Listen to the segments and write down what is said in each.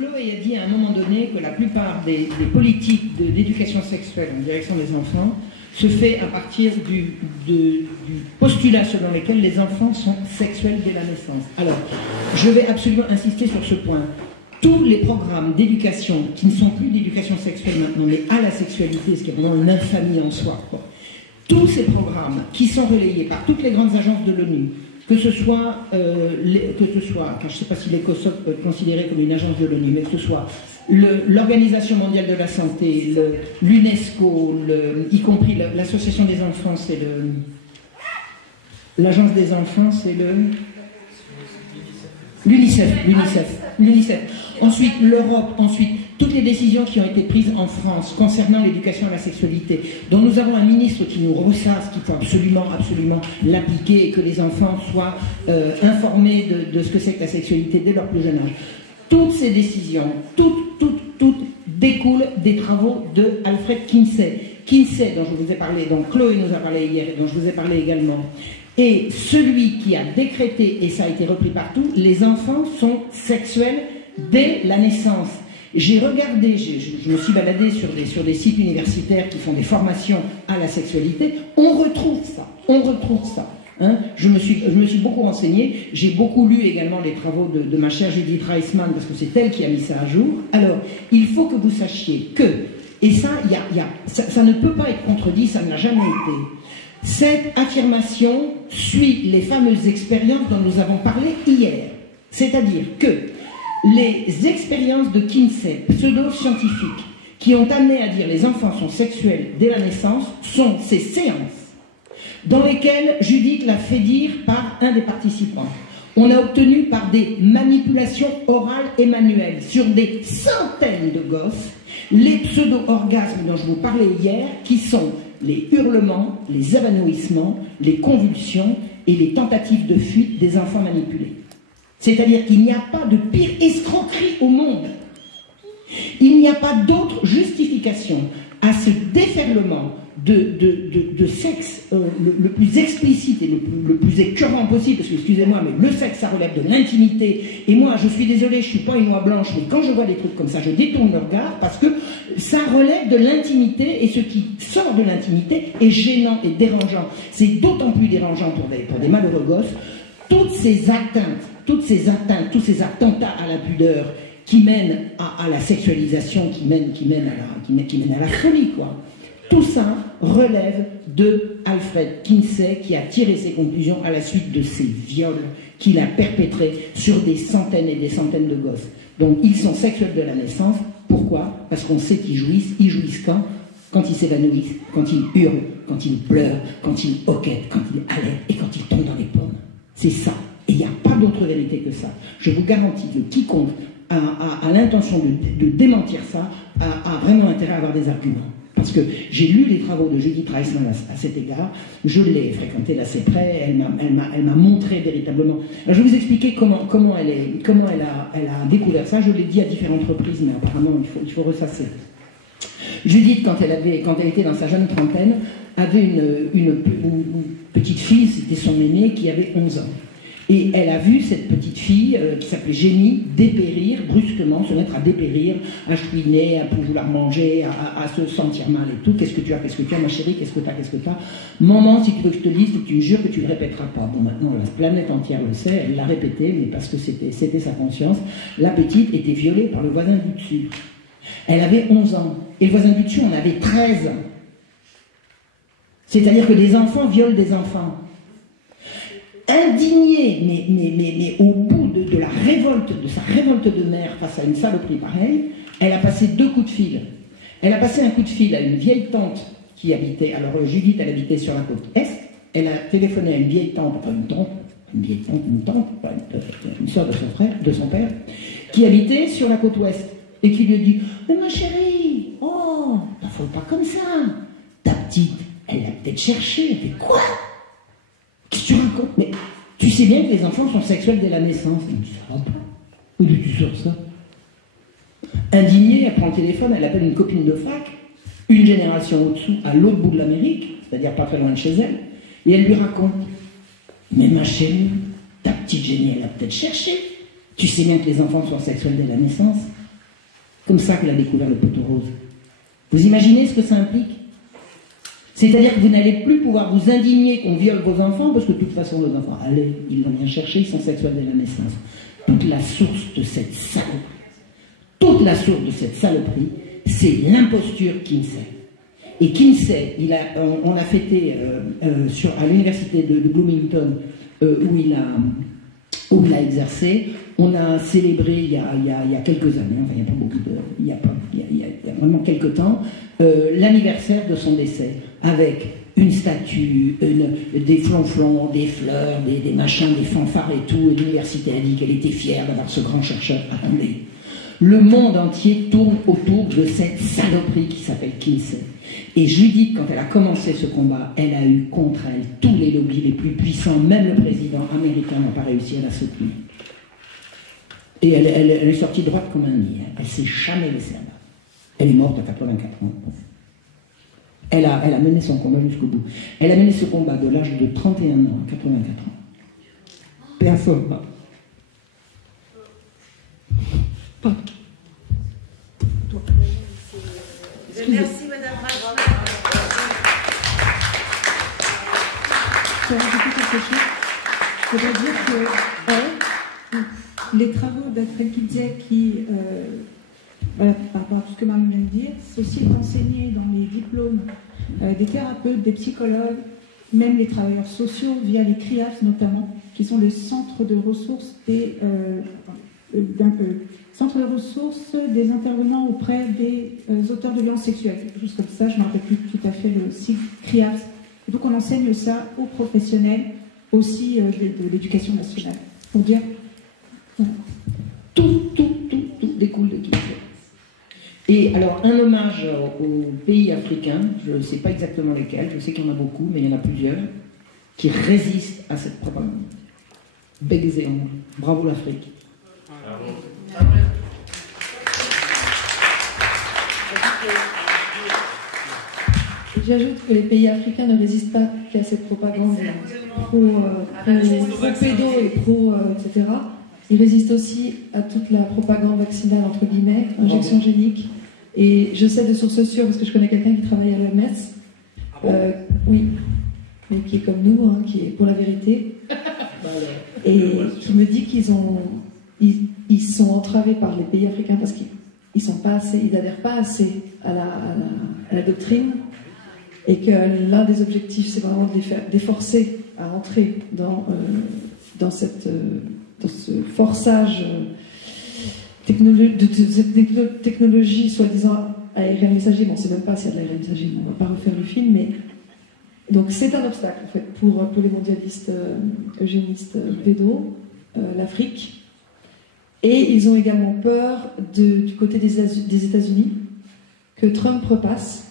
Chloé a dit à un moment donné que la plupart des politiques d'éducation sexuelle en direction des enfants se fait à partir du postulat selon lequel les enfants sont sexuels dès la naissance. Alors, je vais absolument insister sur ce point. Tous les programmes d'éducation, qui ne sont plus d'éducation sexuelle maintenant, mais à la sexualité, ce qui est vraiment une infamie en soi, quoi. Tous ces programmes qui sont relayés par toutes les grandes agences de l'ONU, que ce soit, je ne sais pas si l'ECOSOC peut être considéré comme une agence de l'ONU, mais que ce soit l'Organisation mondiale de la santé, l'UNESCO, y compris l'Association des enfants, c'est l'Agence des enfants, c'est l'UNICEF. Ensuite, l'Europe, ensuite, toutes les décisions qui ont été prises en France concernant l'éducation à la sexualité, dont nous avons un ministre qui nous ressasse, qu'il faut absolument l'appliquer et que les enfants soient informés de ce que c'est que la sexualité dès leur plus jeune âge. Toutes ces décisions, toutes découlent des travaux de Alfred Kinsey. Kinsey, dont je vous ai parlé, dont Chloé nous a parlé hier et dont je vous ai parlé également, est celui qui a décrété, et ça a été repris partout, les enfants sont sexuels dès la naissance. J'ai regardé, je me suis baladée sur des sites universitaires qui font des formations à la sexualité, on retrouve ça. Hein. Je me suis beaucoup renseignée, j'ai beaucoup lu également les travaux de ma chère Judith Reisman, parce que c'est elle qui a mis ça à jour. Alors, il faut que vous sachiez que, et ça, ça ne peut pas être contredit, ça ne l'a jamais été, cette affirmation suit les fameuses expériences dont nous avons parlé hier. C'est-à-dire que les expériences de Kinsey, pseudo-scientifiques, qui ont amené à dire les enfants sont sexuels dès la naissance, sont ces séances dans lesquelles Judith l'a fait dire par un des participants. On a obtenu par des manipulations orales et manuelles sur des centaines de gosses les pseudo-orgasmes dont je vous parlais hier, qui sont les hurlements, les évanouissements, les convulsions et les tentatives de fuite des enfants manipulés. C'est-à-dire qu'il n'y a pas de pire escroquerie au monde. Il n'y a pas d'autre justification à ce déferlement de sexe le plus explicite et le plus écœurant possible, parce que, excusez-moi, mais le sexe, ça relève de l'intimité, et moi, je suis désolée, je ne suis pas une oie blanche, mais quand je vois des trucs comme ça, je détourne le regard, parce que ça relève de l'intimité, et ce qui sort de l'intimité est gênant et dérangeant. C'est d'autant plus dérangeant pour des malheureux gosses, toutes ces atteintes, tous ces attentats à la pudeur qui mènent à la sexualisation, qui mènent à la folie, quoi. Tout ça relève de Alfred Kinsey, qui a tiré ses conclusions à la suite de ces viols qu'il a perpétrés sur des centaines et des centaines de gosses. Donc ils sont sexuels de la naissance. Pourquoi? Parce qu'on sait qu'ils jouissent. Ils jouissent quand ils s'évanouissent, quand ils hurlent, quand ils pleurent, quand ils hoquettent, quand ils halètent et quand ils tombent dans les pommes. C'est ça. Et il n'y a pas d'autre vérité que ça. Je vous garantis que quiconque a l'intention de démentir ça a vraiment intérêt à avoir des arguments. Parce que j'ai lu les travaux de Judith Reisman à cet égard, je l'ai fréquentée d'assez près, elle m'a montré véritablement. Alors je vais vous expliquer comment elle a découvert ça, je l'ai dit à différentes reprises, mais apparemment il faut ressasser. Judith, quand elle était dans sa jeune trentaine, avait une petite fille, c'était son aînée, qui avait 11 ans. Et elle a vu cette petite fille, qui s'appelait Jenny, dépérir brusquement, se mettre à dépérir, à chouiner, à vouloir manger, à se sentir mal et tout. Qu'est-ce que tu as, ma chérie, qu'est-ce que tu as? Maman, si tu veux que je te dise, tu me jures que tu ne le répéteras pas. Bon, maintenant, la planète entière le sait, elle l'a répété, mais parce que c'était sa conscience. La petite était violée par le voisin du dessus. Elle avait 11 ans. Et le voisin du dessus en avait 13 ans. C'est-à-dire que des enfants violent des enfants. Indignée, mais au bout de la révolte, de sa révolte de mère face à une saloperie pareille, elle a passé 2 coups de fil. Elle a passé un coup de fil à une vieille tante qui habitait, alors Judith, elle habitait sur la côte Est, elle a téléphoné à une vieille tante, enfin une tante, une sœur de son père, qui habitait sur la côte Ouest, et qui lui a dit « Mais ma chérie, oh, t'affole pas comme ça, ta petite, elle l'a peut-être cherché. » Elle fait « Quoi ? Qu'est-ce que tu racontes? Mais tu sais bien que les enfants sont sexuels dès la naissance. » Elle me dit « Ça va pas. Où est-ce que tu sors ça ?» Indignée, elle prend le téléphone, elle appelle une copine de fac, une génération au-dessous, à l'autre bout de l'Amérique, c'est-à-dire pas très loin de chez elle, et elle lui raconte « Mais ma chérie, ta petite Jenny, elle a peut-être cherché. Tu sais bien que les enfants sont sexuels dès la naissance. » comme ça qu'elle a découvert le poteau rose. Vous imaginez ce que ça implique? C'est-à-dire que vous n'allez plus pouvoir vous indigner qu'on viole vos enfants, parce que de toute façon, vos enfants, allez, ils l'ont bien cherché, ils sont sexuels dès la naissance. Toute la source de cette saloperie, toute la source de cette saloperie, c'est l'imposture Kinsey. Et Kinsey, on a fêté à l'université de Bloomington, où il a exercé, on a célébré il y a quelques années, enfin il n'y a pas beaucoup il y a vraiment quelques temps, l'anniversaire de son décès, avec une statue, des flonflons, des fleurs, des machins, des fanfares et tout, et l'université a dit qu'elle était fière d'avoir ce grand chercheur. Attendez, le monde entier tourne autour de cette saloperie qui s'appelle Kinsey. Et Judith, quand elle a commencé ce combat, elle a eu contre elle tous les lobbies les plus puissants, même le président américain n'a pas réussi à la soutenir. Et elle est sortie droite comme un nid, elle s'est jamais laissée abattre. Elle est morte à 84 ans. Elle a mené son combat jusqu'au bout. Elle a mené ce combat de l'âge de 31 ans à 84 ans. Personne pas. Pas. Merci Madame Rachman. Je vais rajouter quelque chose. Je voudrais dire que les travaux d'Alfred Kinsey qui, voilà, par rapport à tout ce que Marie vient de dire, c'est aussi enseigné dans les diplômes des thérapeutes, des psychologues, même les travailleurs sociaux via les CRIAF notamment, qui sont le centre de ressources centre de ressources des intervenants auprès des auteurs de violences sexuelles, quelque chose comme ça, je ne me rappelle plus tout à fait le site CRIAF. Donc on enseigne ça aux professionnels aussi de l'éducation nationale. Pour dire, voilà. Tout découle de Kinsey. Et alors, un hommage aux pays africains, je ne sais pas exactement lesquels, je sais qu'il y en a beaucoup, mais il y en a plusieurs, qui résistent à cette propagande. Bégzéon, bravo l'Afrique. J'ajoute que les pays africains ne résistent pas qu'à cette propagande pro-pédo et etc. Ils résistent aussi à toute la propagande vaccinale, entre guillemets, injection génique. Et je sais de sources sûres, parce que je connais quelqu'un qui travaille à l'OMS, oui, mais qui est comme nous, hein, qui est pour la vérité, et qui me dit ils sont entravés par les pays africains parce qu'ils sont pas assez, ils n'adhèrent pas assez à la doctrine, et que l'un des objectifs, c'est vraiment de les forcer à entrer dans ce forçage de cette technologie soi-disant aérienne messager. Bon, on ne sait même pas s'il y a de l'aérienne messager, on ne va pas refaire le film, mais donc c'est un obstacle en fait pour les mondialistes eugénistes pédos, l'Afrique. Et ils ont également peur du côté des États-Unis que Trump repasse.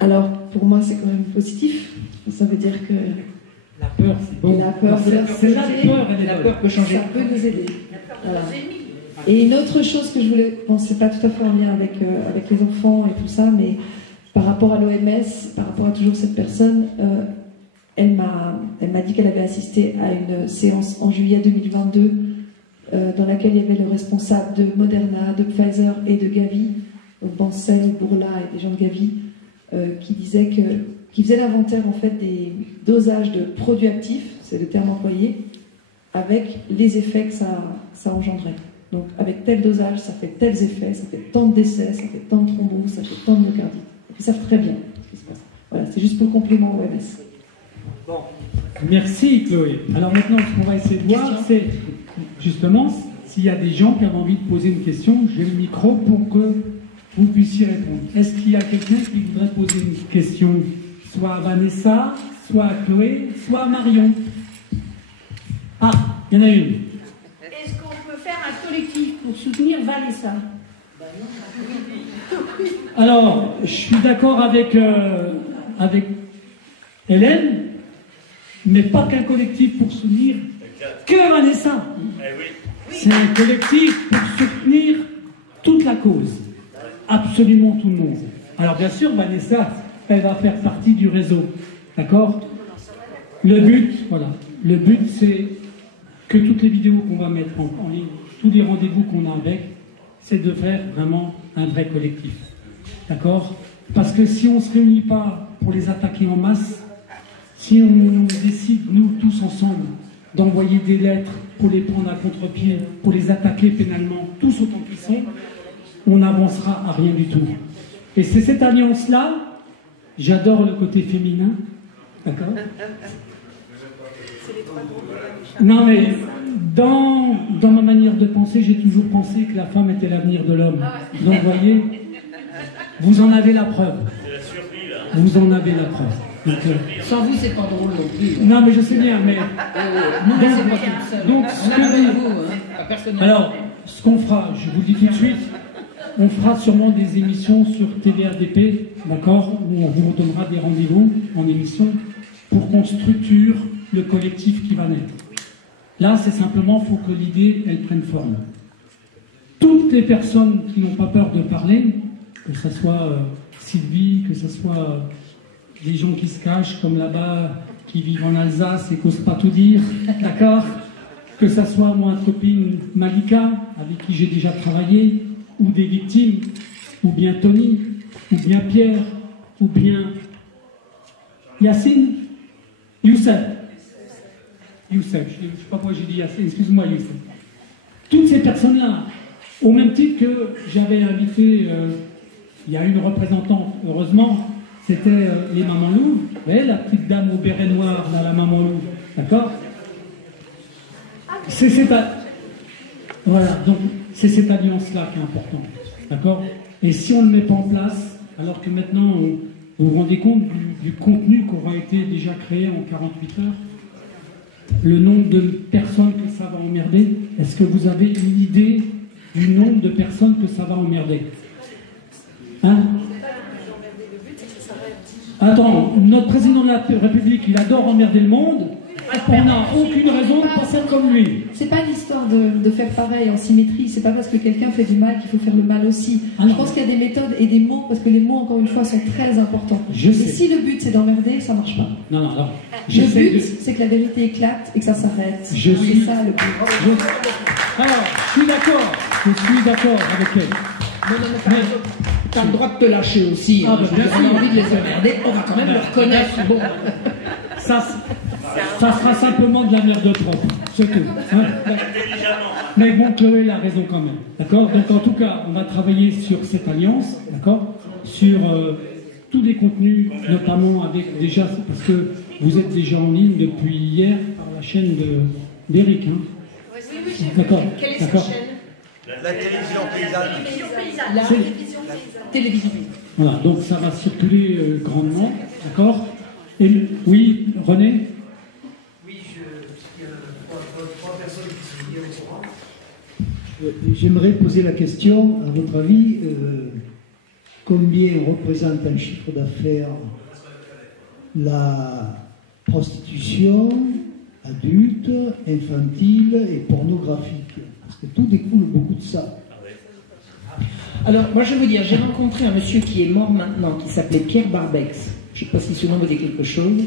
Alors pour moi c'est quand même positif, ça veut dire que la peur, c'est bon. La peur de la peur peut changer. Ça peut nous aider. Voilà. Et une autre chose que je voulais, bon, c'est pas tout à fait en lien avec les enfants et tout ça, mais par rapport à l'OMS, par rapport à toujours cette personne, elle m'a dit qu'elle avait assisté à une séance en juillet 2022 dans laquelle il y avait le responsable de Moderna, de Pfizer et de Gavi, donc Bancel, Bourla et des gens de Gavi, qui faisait l'inventaire en fait des dosages de produits actifs, c'est le terme employé, avec les effets que ça engendrait. Donc avec tel dosage, ça fait tels effets, ça fait tant de décès, ça fait tant de thromboses, ça fait tant de myocardite. Ils savent très bien ce qui se passe. Voilà, c'est juste pour le complément OMS. Bon. Merci Chloé. Alors maintenant, ce qu'on va essayer de voir, c'est justement s'il y a des gens qui ont envie de poser une question, j'ai le micro pour que vous puissiez répondre. Est-ce qu'il y a quelqu'un qui voudrait poser une question, soit à Vanessa, soit à Chloé, soit à Marion? Ah, il y en a une. Est-ce qu'on peut faire un collectif pour soutenir Vanessa? Alors, je suis d'accord avec Hélène, mais pas qu'un collectif pour soutenir que Vanessa. C'est un collectif pour soutenir toute la cause, absolument tout le monde. Alors bien sûr, Vanessa, elle va faire partie du réseau, d'accord? Le but, c'est que toutes les vidéos qu'on va mettre en ligne, tous les rendez-vous qu'on a avec, c'est de faire vraiment un vrai collectif. D'accord? Parce que si on ne se réunit pas pour les attaquer en masse, si on décide, nous tous ensemble, d'envoyer des lettres pour les prendre à contre-pied, pour les attaquer pénalement, tous autant qu'ils sont, on n'avancera à rien du tout. Et c'est cette alliance-là, j'adore le côté féminin, d'accord? Non mais, dans ma manière de penser, j'ai toujours pensé que la femme était l'avenir de l'homme. Donc vous voyez, vous en avez la preuve. Vous en avez la preuve. Donc, sans vous, c'est pas drôle non plus. Non, mais je sais bien, mais... nous, c'est pas tout seul. Donc, on a besoin de vous, personnellement. Alors, ce qu'on fera, je vous le dis tout de suite, on fera sûrement des émissions sur TVRDP, d'accord, où on vous donnera des rendez-vous en émission pour qu'on structure le collectif qui va naître. Là, c'est simplement, il faut que l'idée, elle prenne forme. Toutes les personnes qui n'ont pas peur de parler, que ce soit Sylvie, que ce soit des gens qui se cachent, comme là-bas, qui vivent en Alsace et qui n'osent pas tout dire, d'accord? Que ce soit moi, copine Malika, avec qui j'ai déjà travaillé, ou des victimes, ou bien Tony, ou bien Pierre, ou bien Yacine, Youssef, je ne sais pas pourquoi j'ai dit Yacine, excuse-moi Youssef. Toutes ces personnes-là, au même titre que j'avais invité, il y a une représentante, heureusement, c'était les Mamans Louves, vous voyez, la petite dame au béret noir, dans la Maman Louve, d'accord? Voilà, donc c'est cette alliance-là qui est importante, d'accord? Et si on ne le met pas en place, alors que maintenant, vous vous rendez compte du contenu qui aura été déjà créé en 48 heures, le nombre de personnes que ça va emmerder, est-ce que vous avez une idée du nombre de personnes que ça va emmerder? Hein? Attends, notre président de la République, il adore emmerder le monde. On n'a aucune raison de pas faire comme lui. C'est pas l'histoire de faire pareil en symétrie, c'est pas parce que quelqu'un fait du mal qu'il faut faire le mal aussi. Je pense qu'il y a des méthodes et des mots, parce que les mots, encore une fois, sont très importants. Et si le but c'est d'emmerder, ça marche pas. Non, non, non. Le but, c'est que la vérité éclate et que ça s'arrête. C'est ça le but. Alors, je suis d'accord avec elle. Tu as le droit de te lâcher aussi. On a envie de les emmerder, on va quand même le reconnaître. Bon. Ça sera simplement de la merde propre, c'est tout. Hein. Mais bon, Chloé a raison quand même, d'accord? Donc en tout cas, on va travailler sur cette alliance, d'accord? Sur tous les contenus, notamment avec déjà, parce que vous êtes déjà en ligne depuis hier par la chaîne d'Eric, hein? Oui, d'accord. Quelle est cette chaîne? La télévision paysanne. La télévision paysanne. Voilà, donc ça va circuler grandement, d'accord? Et oui, René? J'aimerais poser la question, à votre avis, combien représente un chiffre d'affaires la prostitution adulte, infantile et pornographique? Parce que tout découle beaucoup de ça. Alors, moi je veux dire, j'ai rencontré un monsieur qui est mort maintenant, qui s'appelait Pierre Barbex. Je ne sais pas si ce nom vous dit quelque chose.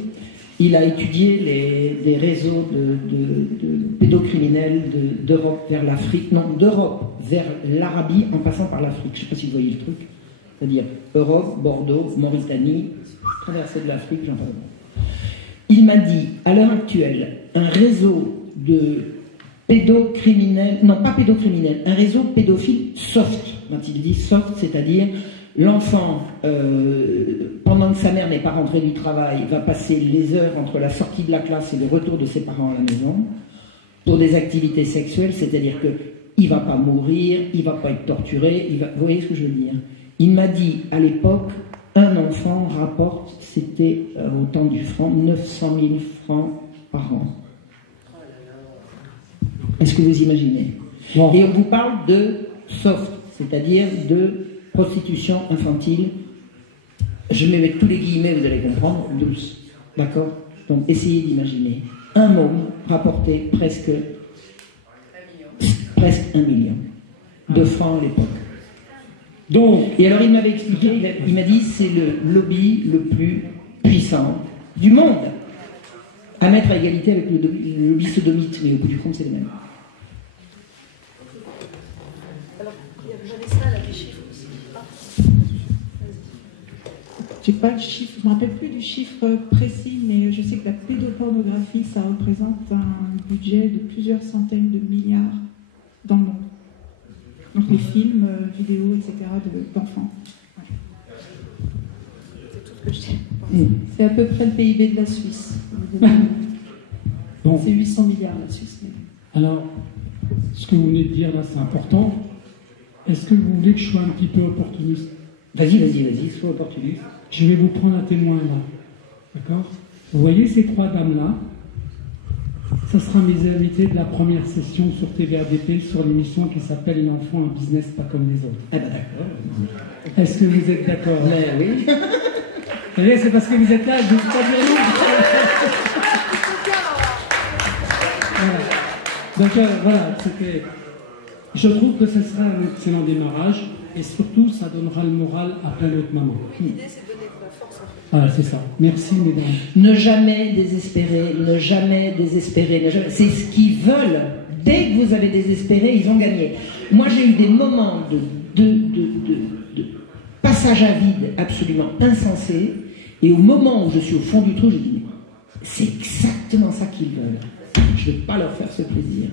Il a étudié les réseaux de pédocriminels d'Europe vers l'Afrique, non, d'Europe vers l'Arabie en passant par l'Afrique. Je ne sais pas si vous voyez le truc. C'est-à-dire Europe, Bordeaux, Mauritanie, traversée de l'Afrique, j'en parle. Il m'a dit, à l'heure actuelle, un réseau de pédocriminels, non pas pédocriminels, un réseau pédophile soft. Quand il dit soft, c'est-à-dire l'enfant, pendant que sa mère n'est pas rentrée du travail, va passer les heures entre la sortie de la classe et le retour de ses parents à la maison pour des activités sexuelles, c'est-à-dire qu'il ne va pas mourir, il ne va pas être torturé, vous voyez ce que je veux dire? Il m'a dit, à l'époque, un enfant rapporte, c'était au temps du franc, 900 000 francs par an. Est-ce que vous imaginez? Bon. Et on vous parle de soft, c'est-à-dire de prostitution infantile, je mets avec tous les guillemets, vous allez comprendre, douce. D'accord? Donc essayez d'imaginer. Un môme rapportait presque 1 million de francs à l'époque. Donc, et alors il m'avait expliqué, il m'a dit c'est le lobby le plus puissant du monde, à mettre à égalité avec le lobby sodomite, mais au bout du compte c'est le même. Alors, Vanessa, elle a des chiffres aussi. J'ai pas le chiffre, je ne me rappelle plus du chiffre précis, mais je sais que la pédopornographie, ça représente un budget de plusieurs centaines de milliards dans le monde. Donc les films, vidéos, etc. d'enfants. C'est tout ce que je sais. C'est à peu près le PIB de la Suisse. Bon. C'est 800 milliards la Suisse. Alors, ce que vous venez de dire là, c'est important. Est-ce que vous voulez que je sois un petit peu opportuniste? Vas-y, sois opportuniste. Je vais vous prendre un témoin là. D'accord? Vous voyez ces trois dames-là? Ça sera mes invités de la première session sur TVRDP sur l'émission qui s'appelle L'enfant, un business pas comme les autres. Ah ben d'accord. Est-ce que vous êtes d'accord? Oui. Vous voyez, c'est parce que vous êtes là, je ne veux pas dire non. Voilà. Donc voilà, c'était... Je trouve que ce sera un excellent démarrage et surtout, ça donnera le moral à plein d'autres mamans. L'idée, c'est de donner de la force, en fait. Voilà, c'est ça. Merci, mesdames. Ne jamais désespérer, ne jamais désespérer. C'est ce qu'ils veulent. Dès que vous avez désespéré, ils ont gagné. Moi, j'ai eu des moments de passage à vide absolument insensés. Et au moment où je suis au fond du trou, je dis, c'est exactement ça qu'ils veulent. Je ne vais pas leur faire ce plaisir.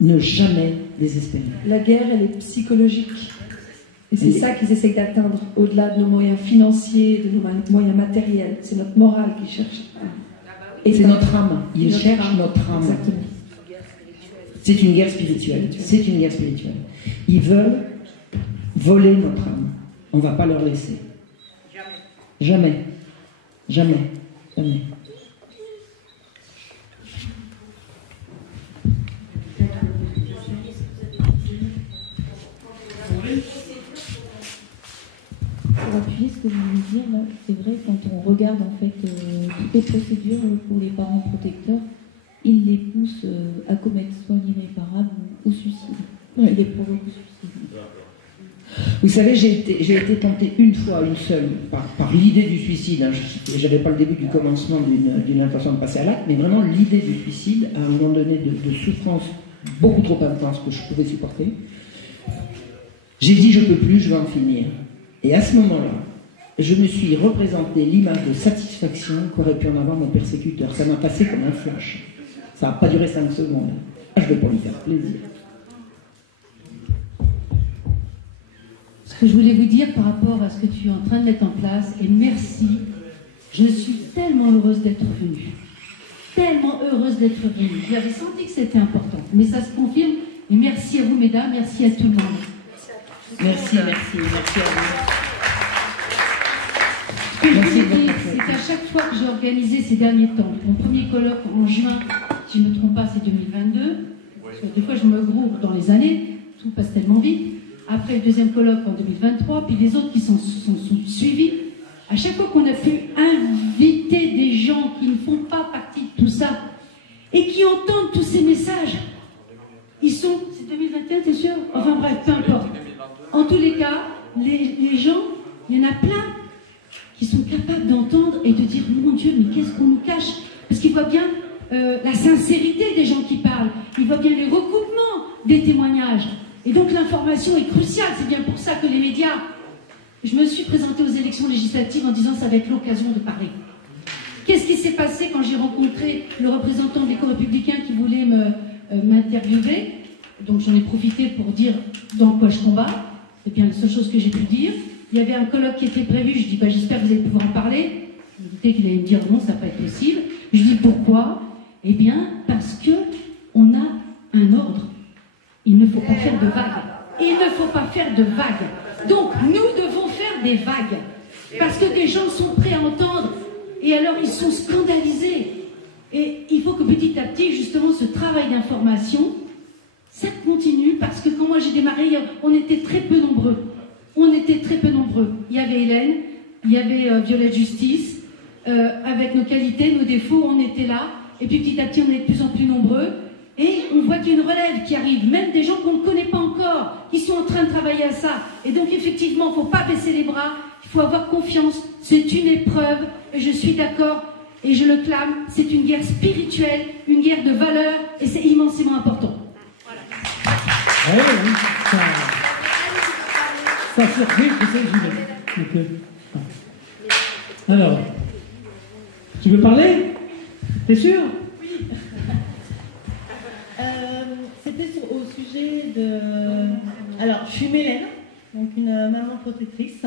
Ne jamais désespérer. La guerre, elle est psychologique. Et c'est ça qu'ils essayent d'atteindre, au-delà de nos moyens financiers, de nos moyens matériels. C'est notre morale qu'ils cherchent. Et c'est notre âme. Ils cherchent notre âme. Exactement. C'est une guerre spirituelle. C'est une guerre spirituelle. Ils veulent voler notre âme. On ne va pas leur laisser. Jamais. Jamais. Jamais. Pour appuyer ce que vous voulez dire, là, c'est vrai, quand on regarde en fait toutes les procédures pour les parents protecteurs, ils les poussent à commettre soit l'irréparable ou au suicide. Ils les provoquent au suicide. Vous savez, j'ai été tentée une fois, une seule, par l'idée du suicide. Hein. Je n'avais pas le début du commencement d'une intention de passer à l'acte, mais vraiment l'idée du suicide, à un moment donné de souffrance beaucoup trop intense que je pouvais supporter. J'ai dit, je ne peux plus, je vais en finir. Et à ce moment-là, je me suis représenté l'image de satisfaction qu'aurait pu en avoir mon persécuteur. Ça m'a passé comme un flash. Ça n'a pas duré 5 secondes. Je ne vais pas lui faire plaisir. Ce que je voulais vous dire par rapport à ce que tu es en train de mettre en place, et merci, je suis tellement heureuse d'être venue. Tellement heureuse d'être venue. J'avais senti que c'était important, mais ça se confirme. Et merci à vous, mesdames, merci à tout le monde. Merci à vous. Ce que je voulais dire, c'est qu'à chaque fois que j'ai organisé ces derniers temps, mon premier colloque en juin, si je ne me trompe pas, c'est 2022, parce que des fois je me groupe dans les années, tout passe tellement vite. Après le deuxième colloque en 2023, puis les autres qui sont suivis, à chaque fois qu'on a pu inviter des gens qui ne font pas partie de tout ça, et qui entendent tous ces messages, ils sont... C'est 2021, t'es sûr? Enfin bref, peu importe. En tous les cas, les gens, il y en a plein qui sont capables d'entendre et de dire « Mon Dieu, mais qu'est-ce qu'on nous cache ?» Parce qu'ils voient bien la sincérité des gens qui parlent, ils voient bien les recoupements des témoignages. Et donc l'information est cruciale, c'est bien pour ça que les médias... Je me suis présentée aux élections législatives en disant « Ça va être l'occasion de parler ». Qu'est-ce qui s'est passé quand j'ai rencontré le représentant des co-républicains qui voulait m'interviewer? Donc j'en ai profité pour dire dans quoi je combats. C'est bien la seule chose que j'ai pu dire. Il y avait un colloque qui était prévu. Je dis j'espère que vous allez pouvoir en parler. Je me doutais qu'il allait me dire non, ça ne va pas être possible. Je dis pourquoi? Eh bien parce que on a un ordre. Il ne faut pas faire de vagues. Il ne faut pas faire de vagues. Donc nous devons faire des vagues parce que des gens sont prêts à entendre et alors ils sont scandalisés. Et il faut que petit à petit justement ce travail d'information ça continue parce que quand moi j'ai démarré, on était très peu nombreux. On était très peu nombreux. Il y avait Hélène, il y avait Violette Justice, avec nos qualités, nos défauts, on était là. Et puis petit à petit, on est de plus en plus nombreux. Et on voit qu'il y a une relève qui arrive, même des gens qu'on ne connaît pas encore, qui sont en train de travailler à ça. Et donc effectivement, il ne faut pas baisser les bras, il faut avoir confiance. C'est une épreuve, et je suis d'accord, et je le clame, c'est une guerre spirituelle, une guerre de valeurs, et c'est immensément important. Oui, Ça surprise que c'est Julie. Alors, tu veux parler? T'es sûr? Oui. C'était au sujet de... Alors, je suis Mélène, donc une maman protectrice.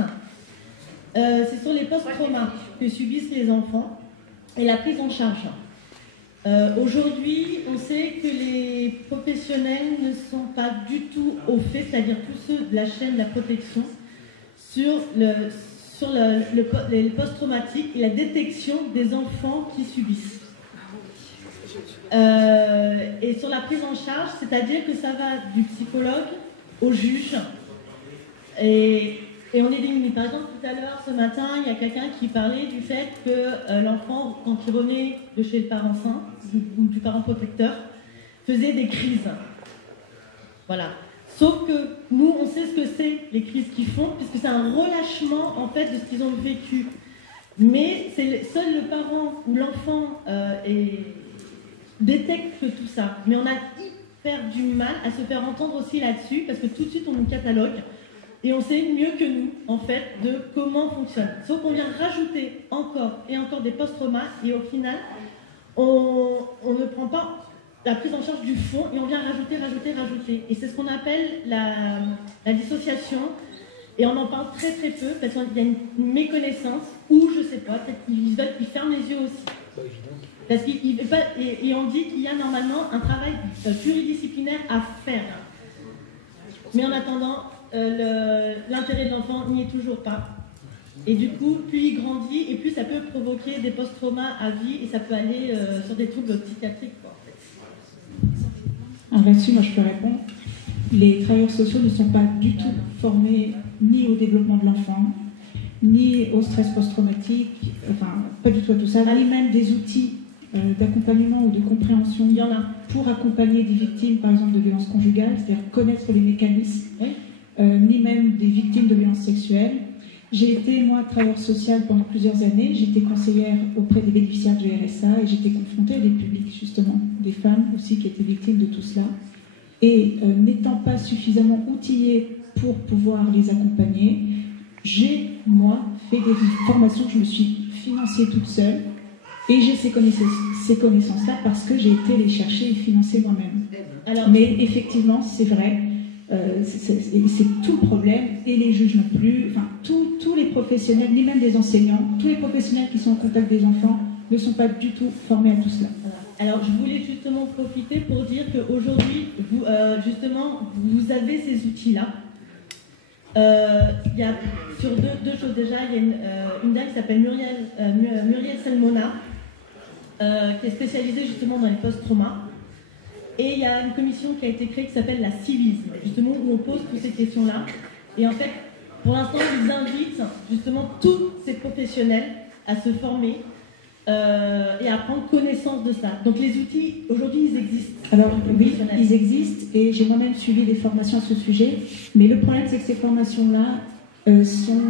C'est sur les post-traumas que subissent les enfants et la prise en charge. Aujourd'hui, on sait que les professionnels ne sont pas du tout au fait, c'est-à-dire tous ceux de la chaîne de la protection, sur les post-traumatiques et la détection des enfants qui subissent. Et sur la prise en charge, c'est-à-dire que ça va du psychologue au juge, et on est démunis. Par exemple, tout à l'heure, ce matin, il y a quelqu'un qui parlait du fait que l'enfant, quand il revenait de chez le parent sain, ou du parent protecteur, faisait des crises. Voilà. Sauf que nous, on sait ce que c'est, les crises qu'ils font, puisque c'est un relâchement, en fait, de ce qu'ils ont vécu. Mais c'est seul le parent ou l'enfant détecte tout ça. Mais on a hyper du mal à se faire entendre aussi là-dessus, parce que tout de suite, on nous catalogue, et on sait mieux que nous, en fait, de comment fonctionne. Sauf qu'on vient rajouter encore et encore des post-traumas, et au final, on ne prend pas la prise en charge du fond, et on vient rajouter. Et c'est ce qu'on appelle la dissociation, et on en parle très très peu, parce qu'il y a une méconnaissance, ou je sais pas, peut-être qu'ils ferment les yeux aussi. Parce et on dit qu'il y a normalement un travail pluridisciplinaire à faire. Mais en attendant, l'intérêt de l'enfant n'y est toujours pas. Et du coup, plus il grandit, et plus ça peut provoquer des post-traumas à vie, et ça peut aller sur des troubles psychiatriques, quoi, en fait. Alors là-dessus, moi je peux répondre. Les travailleurs sociaux ne sont pas du tout formés ni au développement de l'enfant, ni au stress post-traumatique, enfin pas du tout à tout ça, ni même des outils d'accompagnement ou de compréhension. Il y en a pour accompagner des victimes, par exemple, de violences conjugales, c'est-à-dire connaître les mécanismes, ni même des victimes de violences sexuelles. J'ai été, moi, travailleur social pendant plusieurs années. J'étais conseillère auprès des bénéficiaires du RSA et j'étais confrontée à des publics, justement, des femmes aussi qui étaient victimes de tout cela. Et n'étant pas suffisamment outillée pour pouvoir les accompagner, j'ai, moi, fait des formations, je me suis financée toute seule et j'ai ces connaissances-là parce que j'ai été les chercher et financer moi-même. Mais effectivement, c'est vrai, c'est tout le problème, et les juges non plus, enfin, tous les professionnels, ni même des enseignants, tous les professionnels qui sont en contact des enfants ne sont pas du tout formés à tout cela. Alors, je voulais justement profiter pour dire qu'aujourd'hui, justement, vous avez ces outils-là. Il y a sur deux choses déjà. Il y a une dame qui s'appelle Muriel Salmona, qui est spécialisée justement dans les post-traumas. Et il y a une commission qui a été créée qui s'appelle la Civisme, justement, où on pose toutes ces questions-là. Et en fait, pour l'instant, ils invitent justement tous ces professionnels à se former et à prendre connaissance de ça. Donc les outils, aujourd'hui, ils existent. Alors oui, ils existent, et j'ai moi-même suivi des formations à ce sujet, mais le problème, c'est que ces formations-là sont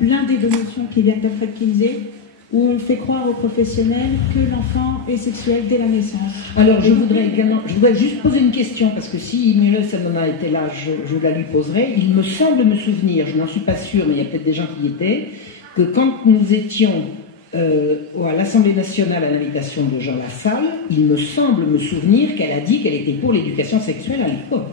blindées de notions qui viennent d'être utilisées, où on fait croire aux professionnels que l'enfant est sexuel dès la naissance. Alors je voudrais juste poser une question, parce que si Muriel Salmona était là, je la lui poserai. Il me semble me souvenir, je n'en suis pas sûre, mais il y a peut-être des gens qui y étaient, que quand nous étions à l'Assemblée nationale à l'invitation de Jean Lassalle, il me semble me souvenir qu'elle a dit qu'elle était pour l'éducation sexuelle à l'époque.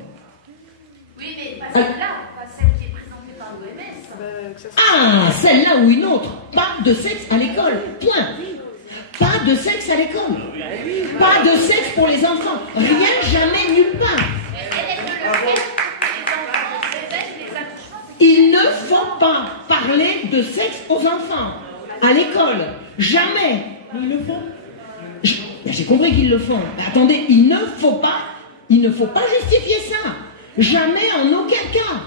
Oui, mais pas celle-là, pas celle qui est présentée par l'OMS. Ah, celle-là ou une autre. Pas de sexe à l'école, point. Pas de sexe à l'école. Pas de sexe pour les enfants. Rien, jamais, nulle part. Il ne faut pas parler de sexe aux enfants à l'école. Jamais. Ils le font. J'ai compris qu'ils le font. Mais attendez, il ne faut pas justifier ça. Jamais, en aucun cas.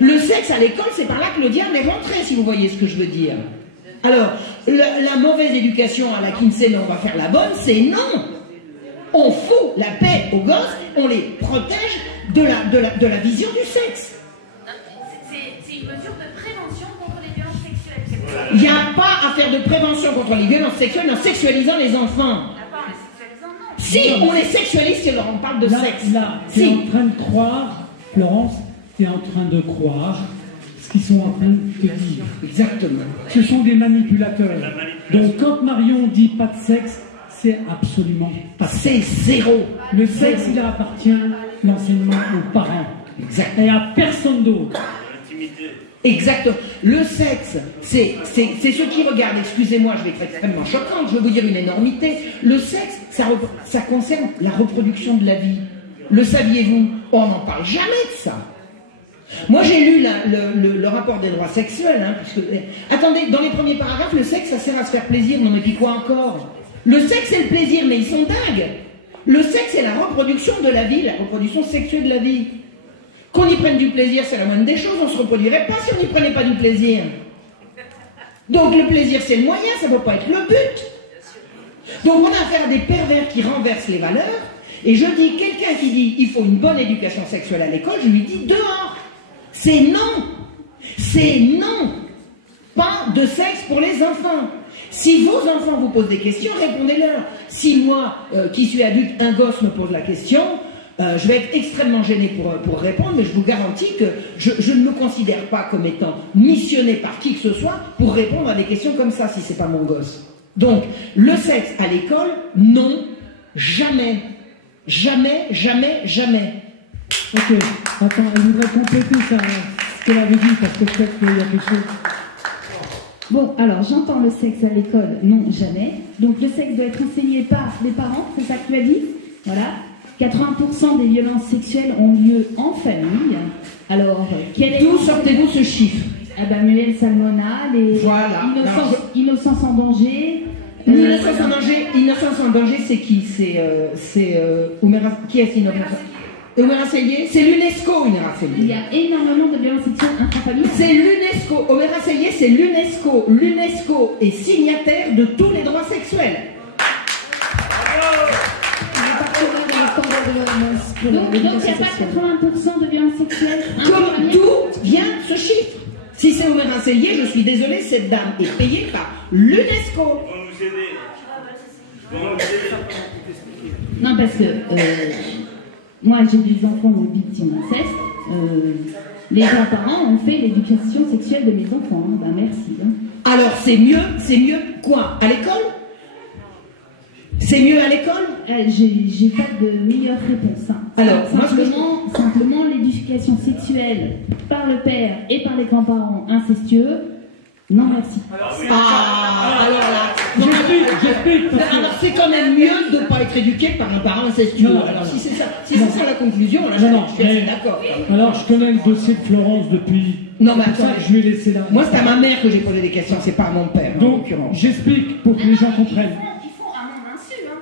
Le sexe à l'école, c'est par là que le diable est rentré, si vous voyez ce que je veux dire. Alors, la mauvaise éducation à la Kinsey, mais on va faire la bonne, c'est non. On fout la paix aux gosses, on les protège de la vision du sexe. C'est une mesure de prévention contre les violences sexuelles. Il n'y a pas à faire de prévention contre les violences sexuelles en sexualisant les enfants. Si, on les sexualise si on parle de sexe. Là, tu es en train de croire, Florence, est en train de croire ce qu'ils sont en train de dire. Exactement. Ce sont des manipulateurs. Donc quand Marion dit pas de sexe, c'est absolument pas. C'est zéro. Le sexe, il appartient l'enseignement aux parents. Exact. Et à personne d'autre. Exactement. Le sexe, c'est ceux qui regardent, excusez-moi, je vais être extrêmement choquante, je vais vous dire une énormité. Le sexe, ça concerne la reproduction de la vie. Le saviez-vous? On n'en parle jamais de ça. Moi, j'ai lu le rapport des droits sexuels. Hein, puisque, attendez, dans les premiers paragraphes, le sexe, ça sert à se faire plaisir. Non, mais puis quoi encore? Le sexe, c'est le plaisir, mais ils sont dingues. Le sexe, c'est la reproduction de la vie, la reproduction sexuelle de la vie. Qu'on y prenne du plaisir, c'est la moindre des choses. On ne se reproduirait pas si on n'y prenait pas du plaisir. Donc, le plaisir, c'est le moyen, ça ne peut pas être le but. Donc, on a affaire à des pervers qui renversent les valeurs. Et je dis, quelqu'un qui dit il faut une bonne éducation sexuelle à l'école, je lui dis dehors. C'est non. C'est non. Pas de sexe pour les enfants. Si vos enfants vous posent des questions, répondez-leur. Si moi, qui suis adulte, un gosse me pose la question, je vais être extrêmement gêné pour répondre, mais je vous garantis que je ne me considère pas comme étant missionné par qui que ce soit pour répondre à des questions comme ça, si c'est pas mon gosse. Donc, le sexe à l'école, non, jamais. Jamais, jamais, jamais. Ok, attends, je voudrais compléter ça, ce qu'elle avait dit, parce que peut-être qu'il y a quelque chose. Bon, alors j'entends le sexe à l'école, non, jamais. Donc le sexe doit être enseigné par les parents, c'est ça que tu as dit? Voilà. 80% des violences sexuelles ont lieu en famille. Alors, d'où sortez-vous ce chiffre? Ah ben, Muriel Salmona, les voilà. Innocence en danger. Innocence en danger, c'est qui? C'est Oumera. Qui est-ce Innocence? Oumera Sellier? C'est l'UNESCO, Oumera Sellier. Il y a énormément de violences sexuelles intrafamiliales. C'est l'UNESCO. Oumera Sellier, c'est l'UNESCO. L'UNESCO est signataire de tous les droits sexuels. Donc il n'y a pas 80% de violences sexuelles. Comme d'où vient ce chiffre? Si c'est Oumera Sellier, je suis désolée, cette dame est payée par l'UNESCO. Non, parce que moi j'ai des enfants victimes d'inceste. Les grands-parents ont fait l'éducation sexuelle de mes enfants. Hein. Ben merci. Hein. Alors c'est mieux quoi? À l'école? C'est mieux à l'école? J'ai pas de meilleure réponse. Hein. Alors, simplement l'éducation sexuelle par le père et par les grands-parents incestueux, non merci. Alors là, j'explique. Alors c'est quand même mieux de ne pas être éduqué par un parent incestueux. Alors si c'est ça la conclusion, là je suis d'accord. Alors je connais le dossier de Florence depuis. Non mais attends, je vais laisser là. Moi c'est à ma mère que j'ai posé des questions, c'est pas à mon père. Donc j'explique pour que les gens comprennent.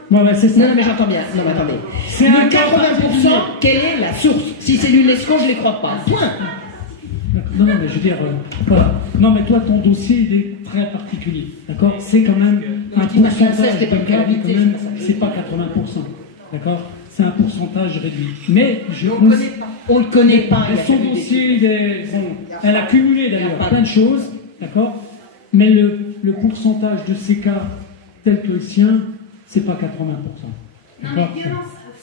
Non, c'est ça. Non, mais j'entends bien. Non, mais attendez. C'est le 80%, quelle est la source? Si c'est l'UNESCO, je ne les crois pas. Point. Non, mais je veux dire, voilà. Non, mais toi, ton dossier, il est très particulier. D'accord? C'est quand même un pourcentage de cas, c'est pas 80%. D'accord? C'est un pourcentage réduit. Mais on ne le connaît pas. Son dossier, elle a cumulé d'ailleurs plein de choses. D'accord? Mais le pourcentage de ces cas tels que le sien, c'est pas 80%. Non, mais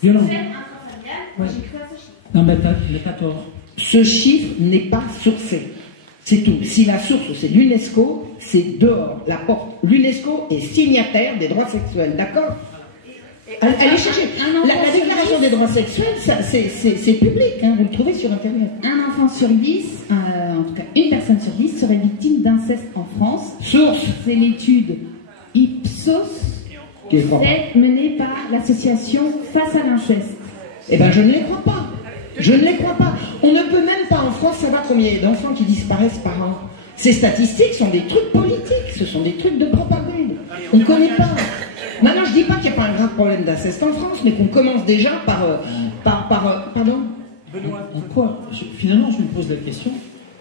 violence sexuelle intrafamiliale, moi j'ai cru à ce chiffre. Non, mais t'as tort. Ce chiffre n'est pas sourcé. C'est tout. Si la source c'est l'UNESCO, c'est dehors, la porte. L'UNESCO est signataire des droits sexuels, d'accord? Allez chercher. La déclaration des droits sexuels, c'est public, hein, vous le trouvez sur Internet. Un enfant sur 10, en tout cas une personne sur 10, serait victime d'inceste en France. Source. C'est l'étude Ipsos. C'est menée par l'association Face à l'inceste. Eh bien, je ne les crois pas. Je ne les crois pas. On ne peut même pas en France savoir combien il y a d'enfants qui disparaissent par an. Ces statistiques sont des trucs politiques, ce sont des trucs de propagande. On ne connaît pas. Maintenant, je ne dis pas qu'il n'y a pas un grave problème d'inceste en France, mais qu'on commence déjà par pardon? Benoît, en quoi, finalement, je me pose la question,